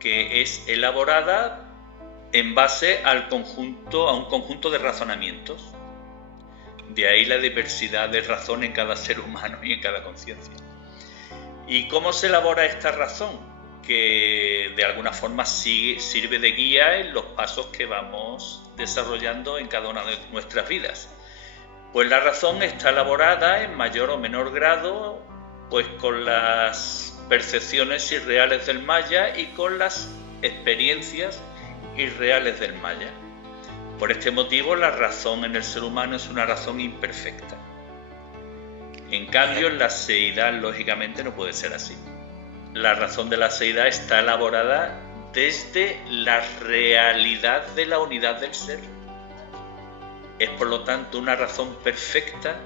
que es elaborada en base a un conjunto de razonamientos. De ahí la diversidad de razón en cada ser humano y en cada conciencia. ¿Y cómo se elabora esta razón? Que de alguna forma sirve de guía en los pasos que vamos desarrollando en cada una de nuestras vidas. Pues la razón está elaborada en mayor o menor grado pues con las percepciones irreales del Maya y con las experiencias irreales del Maya. Por este motivo, la razón en el ser humano es una razón imperfecta. En cambio, en la seidad, lógicamente, no puede ser así. La razón de la seidad está elaborada desde la realidad de la unidad del ser. Es, por lo tanto, una razón perfecta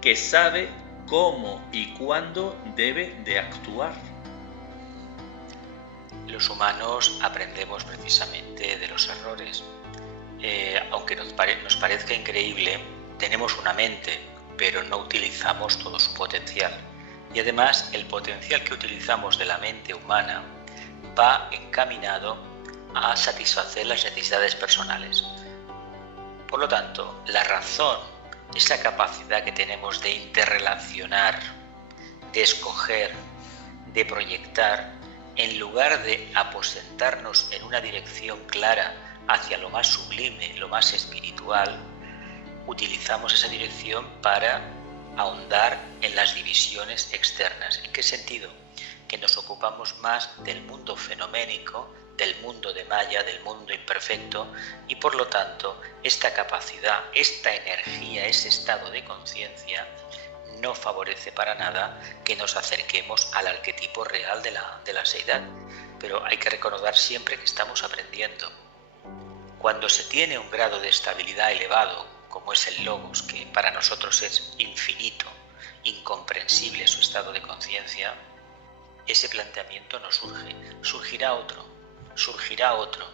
que sabe cómo y cuándo debe de actuar. Los humanos aprendemos precisamente de los errores. Aunque nos parezca increíble, tenemos una mente, pero no utilizamos todo su potencial. Y además, el potencial que utilizamos de la mente humana va encaminado a satisfacer las necesidades personales. Por lo tanto, la razón, esa capacidad que tenemos de interrelacionar, de escoger, de proyectar, en lugar de aposentarnos en una dirección clara hacia lo más sublime, lo más espiritual, utilizamos esa dirección para ahondar en las divisiones externas. ¿En qué sentido? Que nos ocupamos más del mundo fenoménico, del mundo de Maya, del mundo imperfecto, y por lo tanto esta capacidad, esta energía, ese estado de conciencia no favorece para nada que nos acerquemos al arquetipo real de la seidad. Pero hay que recordar siempre que estamos aprendiendo. Cuando se tiene un grado de estabilidad elevado, como es el logos, que para nosotros es infinito, incomprensible su estado de conciencia, ese planteamiento no surge. Surgirá otro,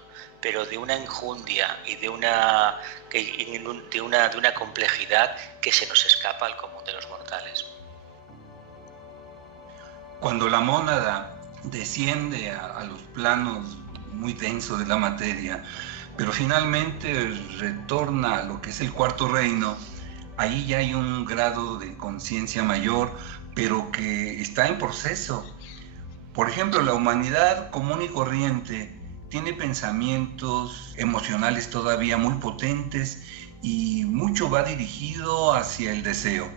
pero de una enjundia y de una complejidad que se nos escapa al común de los mortales. Cuando la mónada desciende a los planos muy densos de la materia, pero finalmente retorna a lo que es el cuarto reino, ahí ya hay un grado de conciencia mayor, pero que está en proceso. Por ejemplo, la humanidad común y corriente tiene pensamientos emocionales todavía muy potentes y mucho va dirigido hacia el deseo.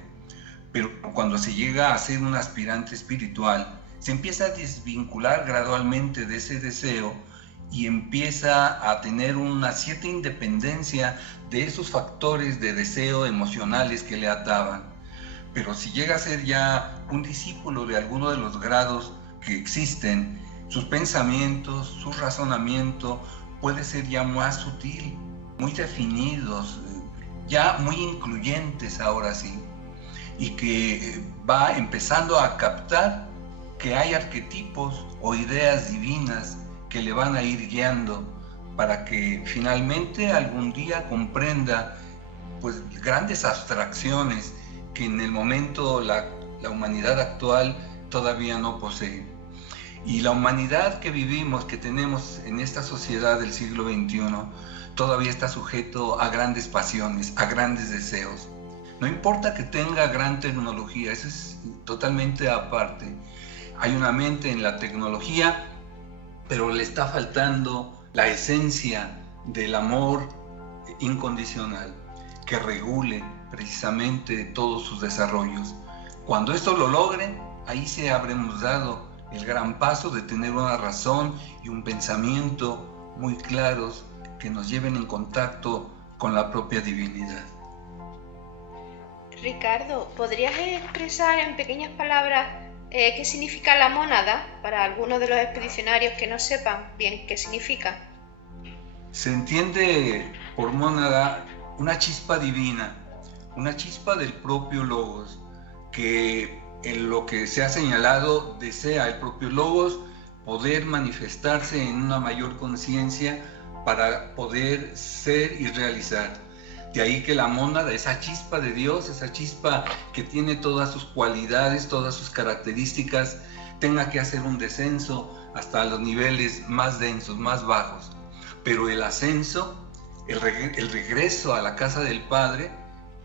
Pero cuando se llega a ser un aspirante espiritual, se empieza a desvincular gradualmente de ese deseo y empieza a tener una cierta independencia de esos factores de deseo emocionales que le ataban. Pero si llega a ser ya un discípulo de alguno de los grados que existen, sus pensamientos, su razonamiento puede ser ya más sutil, muy definidos, ya muy incluyentes ahora sí, y que va empezando a captar que hay arquetipos o ideas divinas que le van a ir guiando para que finalmente algún día comprenda pues grandes abstracciones que en el momento la humanidad actual todavía no posee. Y la humanidad que vivimos, que tenemos en esta sociedad del siglo XXI, todavía está sujeto a grandes pasiones, a grandes deseos. No importa que tenga gran tecnología, eso es totalmente aparte. Hay una mente en la tecnología, pero le está faltando la esencia del amor incondicional que regule precisamente todos sus desarrollos. Cuando esto lo logre, ahí se habremos dado el gran paso de tener una razón y un pensamiento muy claros que nos lleven en contacto con la propia divinidad. Ricardo, ¿podrías expresar en pequeñas palabras qué significa la mónada para algunos de los expedicionarios que no sepan bien qué significa? Se entiende por mónada una chispa divina, una chispa del propio Logos, que en lo que se ha señalado desea el propio Logos poder manifestarse en una mayor conciencia para poder ser y realizar. De ahí que la mónada, esa chispa de Dios, esa chispa que tiene todas sus cualidades, todas sus características, tenga que hacer un descenso hasta los niveles más densos, más bajos. Pero el ascenso, el regreso a la casa del Padre,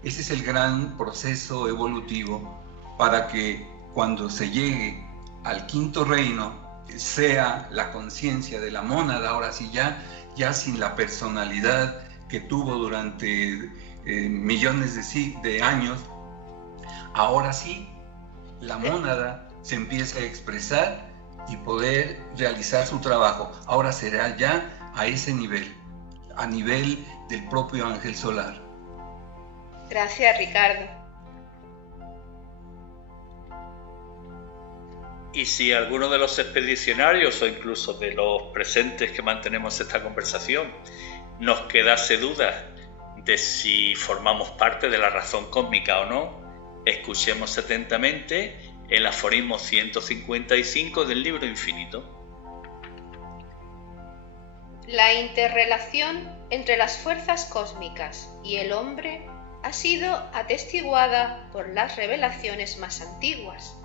ese es el gran proceso evolutivo para que cuando se llegue al quinto reino sea la conciencia de la mónada, ahora sí ya sin la personalidad que tuvo durante millones de años, ahora sí, la mónada se empieza a expresar y poder realizar su trabajo. Ahora será ya a ese nivel, a nivel del propio ángel solar. Gracias, Ricardo. Y si alguno de los expedicionarios o incluso de los presentes que mantenemos esta conversación nos quedase dudas de si formamos parte de la razón cósmica o no, escuchemos atentamente el aforismo 155 del libro Infinito. La interrelación entre las fuerzas cósmicas y el hombre ha sido atestiguada por las revelaciones más antiguas.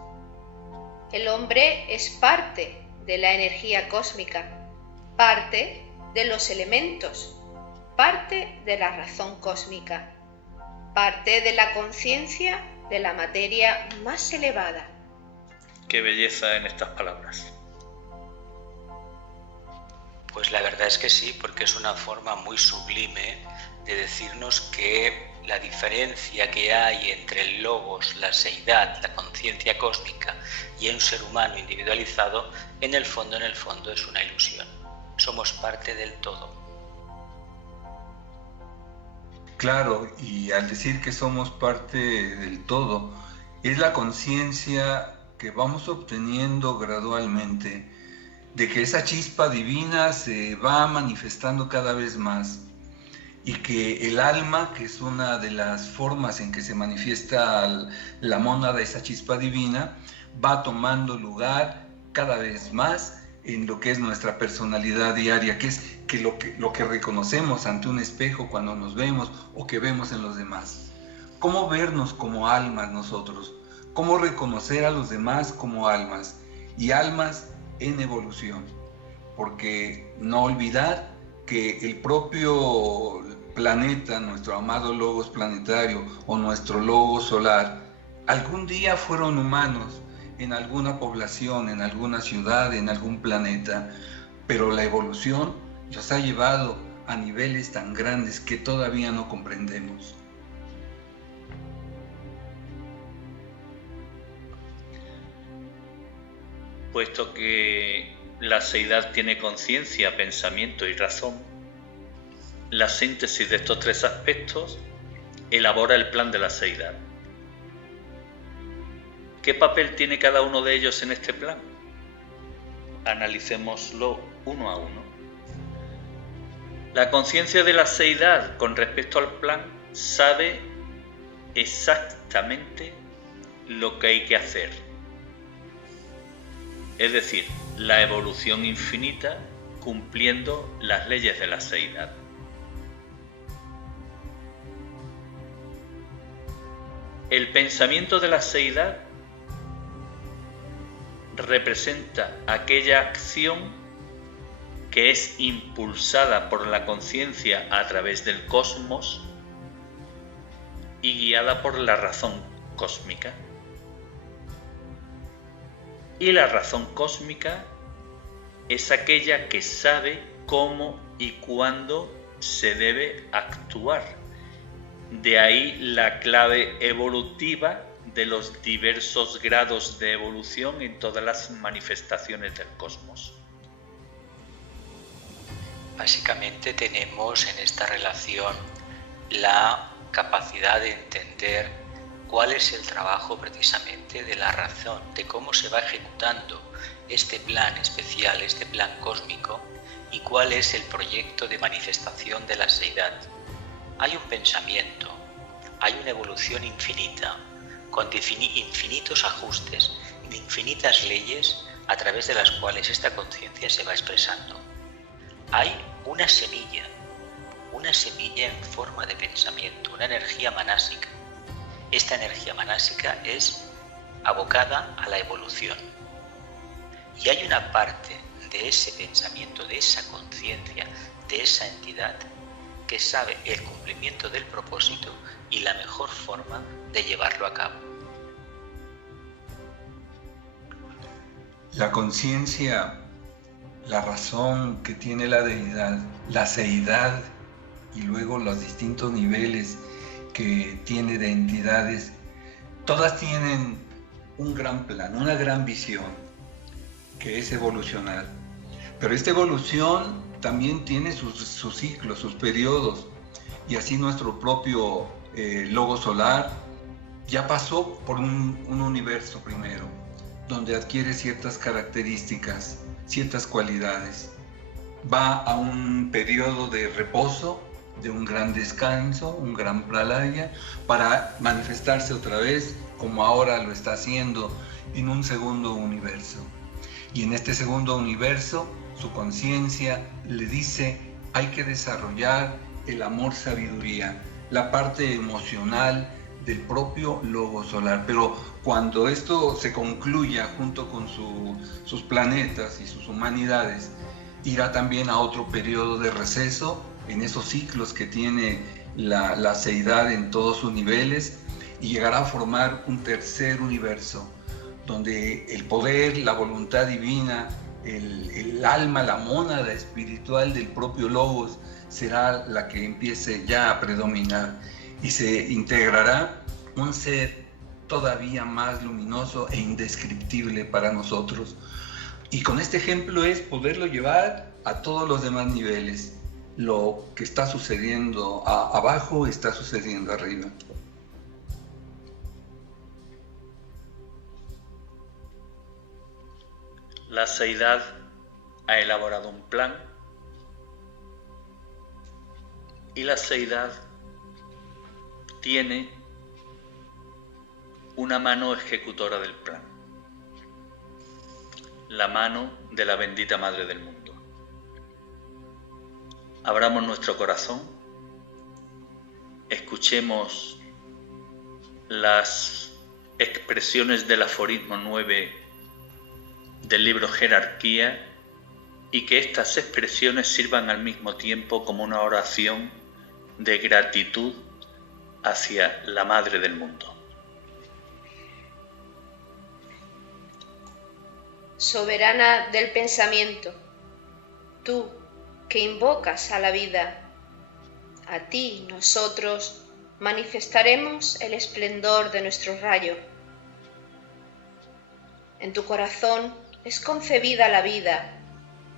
El hombre es parte de la energía cósmica, parte de los elementos, parte de la razón cósmica, parte de la conciencia de la materia más elevada. Qué belleza en estas palabras. Pues la verdad es que sí, porque es una forma muy sublime de decirnos que la diferencia que hay entre el logos, la seidad, la conciencia cósmica y un ser humano individualizado, en el fondo es una ilusión. Somos parte del todo. Claro, y al decir que somos parte del todo, es la conciencia que vamos obteniendo gradualmente, de que esa chispa divina se va manifestando cada vez más y que el alma, que es una de las formas en que se manifiesta la mónada, esa chispa divina, va tomando lugar cada vez más en lo que es nuestra personalidad diaria, que es lo que reconocemos ante un espejo cuando nos vemos o que vemos en los demás. ¿Cómo vernos como almas nosotros? ¿Cómo reconocer a los demás como almas? Y almas en evolución, porque no olvidar que el propio planeta, nuestro amado logos planetario o nuestro logos solar, algún día fueron humanos en alguna población, en alguna ciudad, en algún planeta, pero la evolución los ha llevado a niveles tan grandes que todavía no comprendemos. Puesto que la seidad tiene conciencia, pensamiento y razón, la síntesis de estos tres aspectos elabora el plan de la seidad. ¿Qué papel tiene cada uno de ellos en este plan? Analicémoslo uno a uno. La conciencia de la seidad con respecto al plan sabe exactamente lo que hay que hacer. Es decir, la evolución infinita cumpliendo las leyes de la seidad. El pensamiento de la seidad representa aquella acción que es impulsada por la conciencia a través del cosmos y guiada por la razón cósmica. Y la razón cósmica es aquella que sabe cómo y cuándo se debe actuar. De ahí la clave evolutiva de los diversos grados de evolución en todas las manifestaciones del cosmos. Básicamente tenemos en esta relación la capacidad de entender cuál es el trabajo precisamente de la razón, de cómo se va ejecutando este plan especial, este plan cósmico, y cuál es el proyecto de manifestación de la seidad. Hay un pensamiento, hay una evolución infinita, con infinitos ajustes, infinitas leyes a través de las cuales esta conciencia se va expresando. Hay una semilla en forma de pensamiento, una energía manásica. Esta energía manásica es abocada a la evolución. Y hay una parte de ese pensamiento, de esa conciencia, de esa entidad, que sabe el cumplimiento del propósito y la mejor forma de llevarlo a cabo. La conciencia, la razón que tiene la deidad, la seidad y luego los distintos niveles que tiene de entidades, todas tienen un gran plan, una gran visión, que es evolucionar. Pero esta evolución también tiene sus ciclos, sus periodos, y así nuestro propio logo solar ya pasó por un universo primero, donde adquiere ciertas características, ciertas cualidades. Va a un periodo de reposo, de un gran descanso, un gran pralaya, para manifestarse otra vez, como ahora lo está haciendo, en un segundo universo. Y en este segundo universo, su conciencia le dice, hay que desarrollar el amor-sabiduría, la parte emocional del propio logo solar. Pero cuando esto se concluya junto con sus planetas y sus humanidades, irá también a otro periodo de receso, en esos ciclos que tiene la seidad en todos sus niveles, y llegará a formar un tercer universo, donde el poder, la voluntad divina, el alma, la mónada espiritual del propio Logos será la que empiece ya a predominar, y se integrará un ser todavía más luminoso e indescriptible para nosotros. Y con este ejemplo es poderlo llevar a todos los demás niveles. Lo que está sucediendo abajo está sucediendo arriba. La seidad ha elaborado un plan y la seidad tiene una mano ejecutora del plan, la mano de la bendita Madre del Mundo. Abramos nuestro corazón, escuchemos las expresiones del aforismo 9 del libro Jerarquía, y que estas expresiones sirvan al mismo tiempo como una oración de gratitud hacia la Madre del Mundo. Soberana del pensamiento, tú que invocas a la vida, a ti nosotros manifestaremos el esplendor de nuestro rayo. En tu corazón es concebida la vida,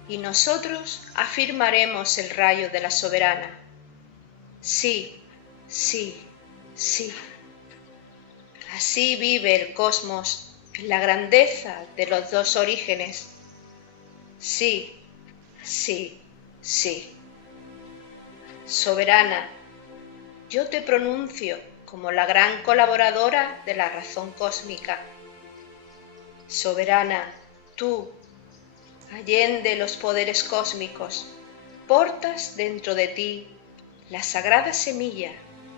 y nosotros afirmaremos el rayo de la soberana. Sí, sí, sí. Así vive el cosmos en la grandeza de los dos orígenes. Sí, sí, sí. Soberana, yo te pronuncio como la gran colaboradora de la razón cósmica. Soberana, tú, allende los poderes cósmicos, portas dentro de ti la sagrada semilla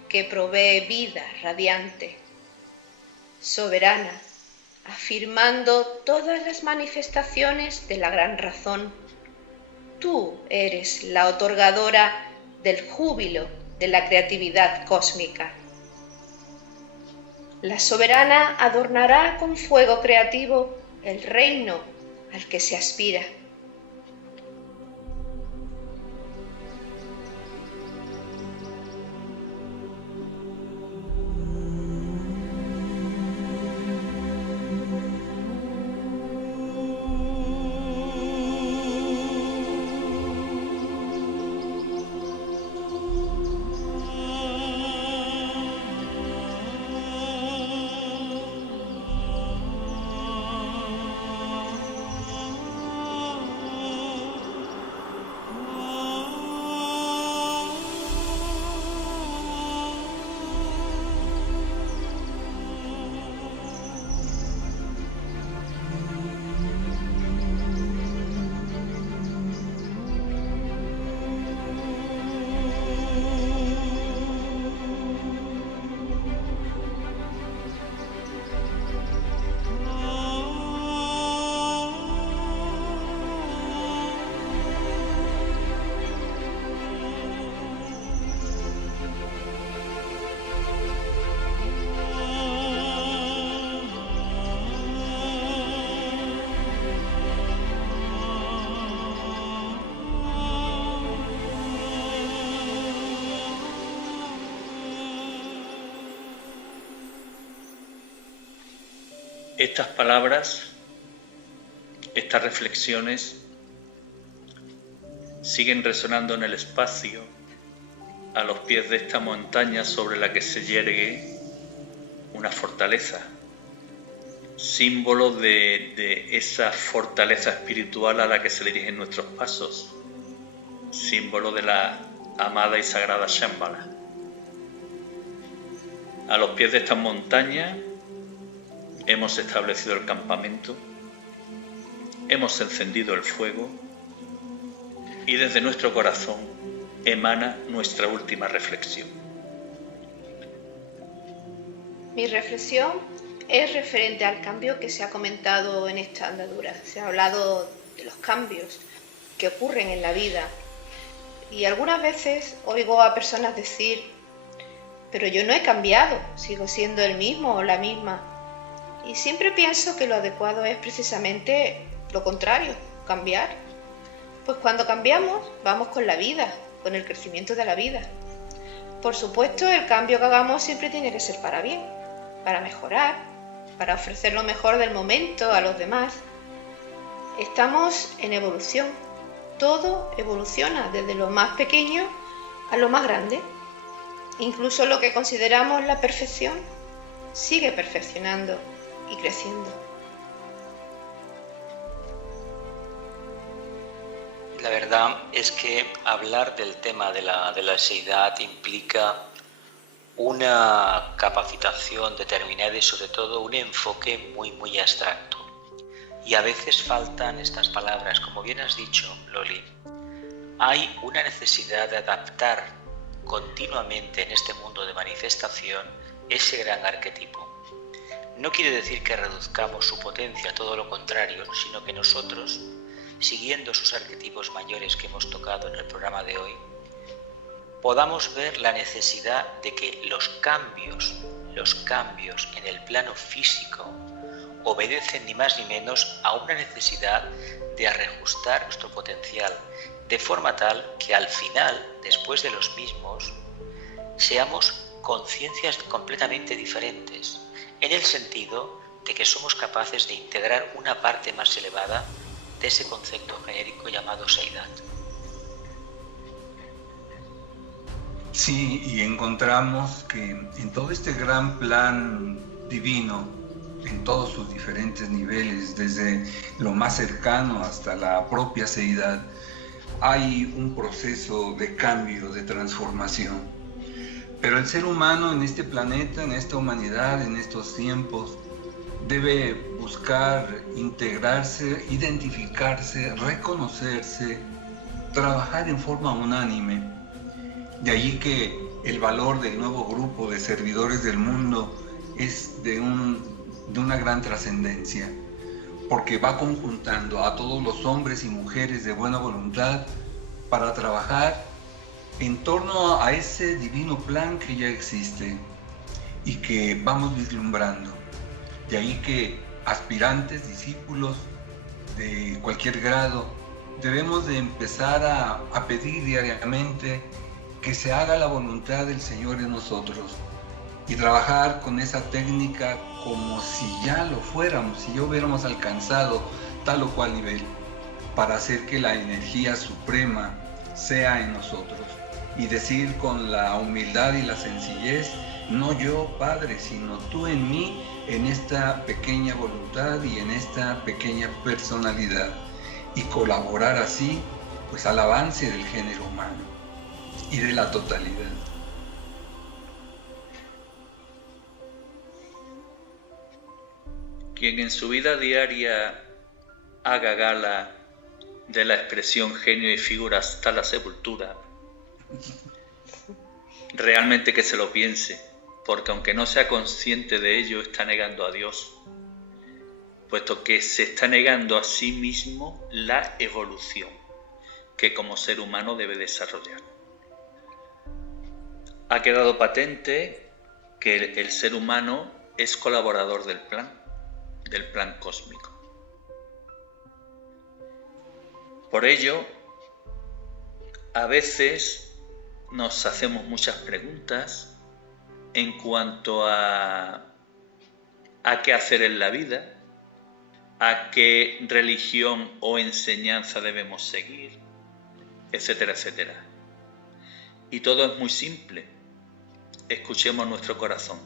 que provee vida radiante. Soberana, afirmando todas las manifestaciones de la gran razón, tú eres la otorgadora del júbilo de la creatividad cósmica. La soberana adornará con fuego creativo el reino al que se aspira. Estas palabras, estas reflexiones siguen resonando en el espacio, a los pies de esta montaña sobre la que se yergue una fortaleza, símbolo de esa fortaleza espiritual a la que se dirigen nuestros pasos, símbolo de la amada y sagrada Shambhala. A los pies de esta montaña hemos establecido el campamento, hemos encendido el fuego y desde nuestro corazón emana nuestra última reflexión. Mi reflexión es referente al cambio que se ha comentado en esta andadura. Se ha hablado de los cambios que ocurren en la vida y algunas veces oigo a personas decir: pero yo no he cambiado, sigo siendo el mismo o la misma. Y siempre pienso que lo adecuado es precisamente lo contrario, cambiar. Pues cuando cambiamos, vamos con la vida, con el crecimiento de la vida. Por supuesto, el cambio que hagamos siempre tiene que ser para bien, para mejorar, para ofrecer lo mejor del momento a los demás. Estamos en evolución. Todo evoluciona desde lo más pequeño a lo más grande. Incluso lo que consideramos la perfección sigue perfeccionando y creciendo. La verdad es que hablar del tema de la seidad implica una capacitación determinada y sobre todo un enfoque muy abstracto. Y a veces faltan estas palabras, como bien has dicho, Loli. Hay una necesidad de adaptar continuamente en este mundo de manifestación ese gran arquetipo. No quiere decir que reduzcamos su potencia, todo lo contrario, sino que nosotros, siguiendo sus arquetipos mayores que hemos tocado en el programa de hoy, podamos ver la necesidad de que los cambios en el plano físico obedecen ni más ni menos a una necesidad de reajustar nuestro potencial, de forma tal que al final, después de los mismos, seamos conciencias completamente diferentes, en el sentido de que somos capaces de integrar una parte más elevada de ese concepto genérico llamado seidad. Sí, y encontramos que en todo este gran plan divino, en todos sus diferentes niveles, desde lo más cercano hasta la propia seidad, hay un proceso de cambio, de transformación. Pero el ser humano en este planeta, en esta humanidad, en estos tiempos, debe buscar integrarse, identificarse, reconocerse, trabajar en forma unánime. De allí que el valor del nuevo grupo de servidores del mundo es de una gran trascendencia, porque va conjuntando a todos los hombres y mujeres de buena voluntad para trabajar en torno a ese divino plan que ya existe y que vamos vislumbrando. De ahí que aspirantes, discípulos de cualquier grado, debemos de empezar a pedir diariamente que se haga la voluntad del Señor en nosotros y trabajar con esa técnica como si ya lo fuéramos, si ya hubiéramos alcanzado tal o cual nivel, para hacer que la energía suprema sea en nosotros y decir con la humildad y la sencillez: no yo, Padre, sino tú en mí, en esta pequeña voluntad y en esta pequeña personalidad, y colaborar así pues al avance del género humano y de la totalidad. Quien en su vida diaria haga gala de la expresión genio y figura hasta la sepultura, realmente que se lo piense, porque aunque no sea consciente de ello, está negando a Dios, puesto que se está negando a sí mismo la evolución que como ser humano debe desarrollar. Ha quedado patente que el ser humano es colaborador del plan cósmico. Por ello, a veces nos hacemos muchas preguntas en cuanto a a qué hacer en la vida, a qué religión o enseñanza debemos seguir, etcétera, etcétera. Y todo es muy simple. Escuchemos nuestro corazón.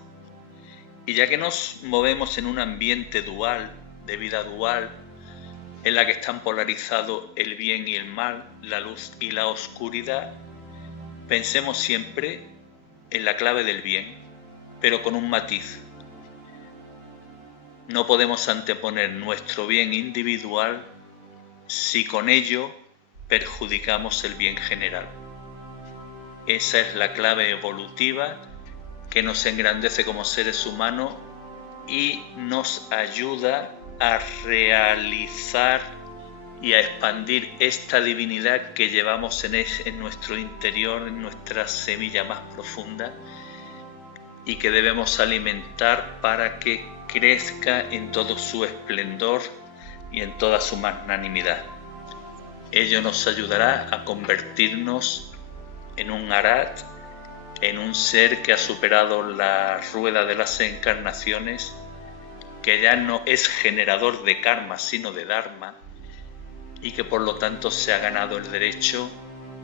Y ya que nos movemos en un ambiente dual, de vida dual, en la que están polarizados el bien y el mal, la luz y la oscuridad, pensemos siempre en la clave del bien, pero con un matiz. No podemos anteponer nuestro bien individual si con ello perjudicamos el bien general. Esa es la clave evolutiva que nos engrandece como seres humanos y nos ayuda a realizar y a expandir esta divinidad que llevamos en nuestro interior, en nuestra semilla más profunda, y que debemos alimentar para que crezca en todo su esplendor y en toda su magnanimidad. Ello nos ayudará a convertirnos en un Arat, en un ser que ha superado la rueda de las encarnaciones, que ya no es generador de karma sino de dharma, y que por lo tanto se ha ganado el derecho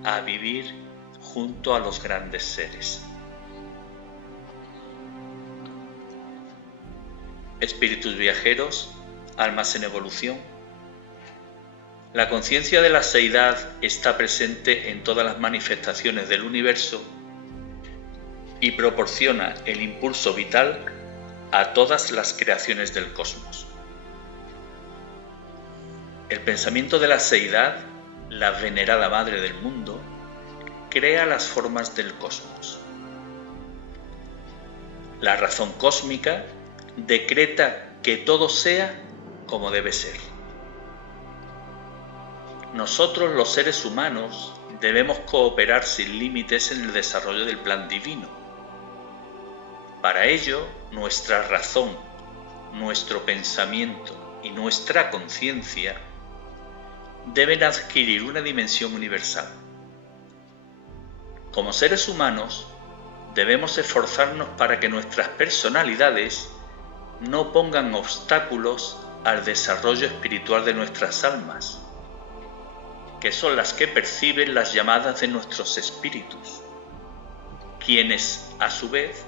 a vivir junto a los grandes seres. Espíritus viajeros, almas en evolución. La conciencia de la seidad está presente en todas las manifestaciones del universo y proporciona el impulso vital a todas las creaciones del cosmos. El pensamiento de la seidad, la venerada madre del mundo, crea las formas del cosmos. La razón cósmica decreta que todo sea como debe ser. Nosotros, los seres humanos, debemos cooperar sin límites en el desarrollo del plan divino. Para ello, nuestra razón, nuestro pensamiento y nuestra conciencia deben adquirir una dimensión universal. Como seres humanos, debemos esforzarnos para que nuestras personalidades no pongan obstáculos al desarrollo espiritual de nuestras almas, que son las que perciben las llamadas de nuestros espíritus, quienes, a su vez,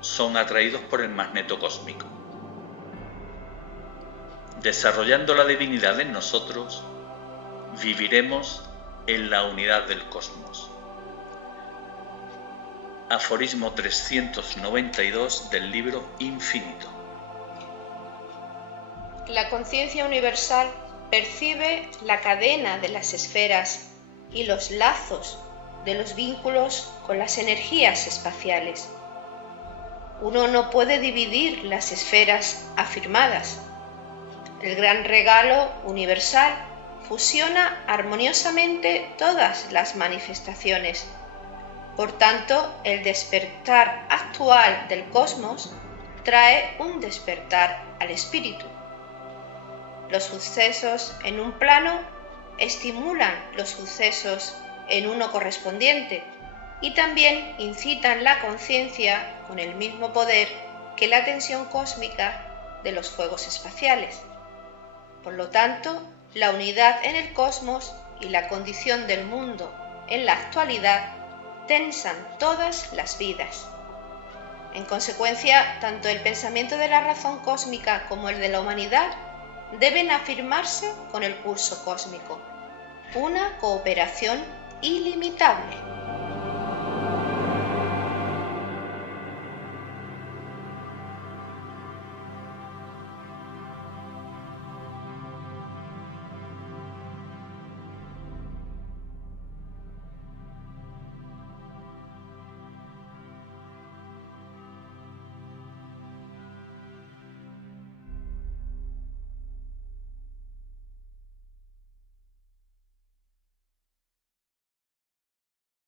son atraídos por el magneto cósmico. Desarrollando la divinidad en nosotros, viviremos en la unidad del cosmos. Aforismo 392 del libro Infinito. La conciencia universal percibe la cadena de las esferas y los lazos de los vínculos con las energías espaciales. Uno no puede dividir las esferas afirmadas. El gran regalo universal fusiona armoniosamente todas las manifestaciones. Por tanto, el despertar actual del cosmos trae un despertar al espíritu. Los sucesos en un plano estimulan los sucesos en uno correspondiente y también incitan la conciencia con el mismo poder que la tensión cósmica de los fuegos espaciales. Por lo tanto, la unidad en el cosmos y la condición del mundo en la actualidad tensan todas las vidas. En consecuencia, tanto el pensamiento de la razón cósmica como el de la humanidad deben afirmarse con el curso cósmico, una cooperación ilimitable.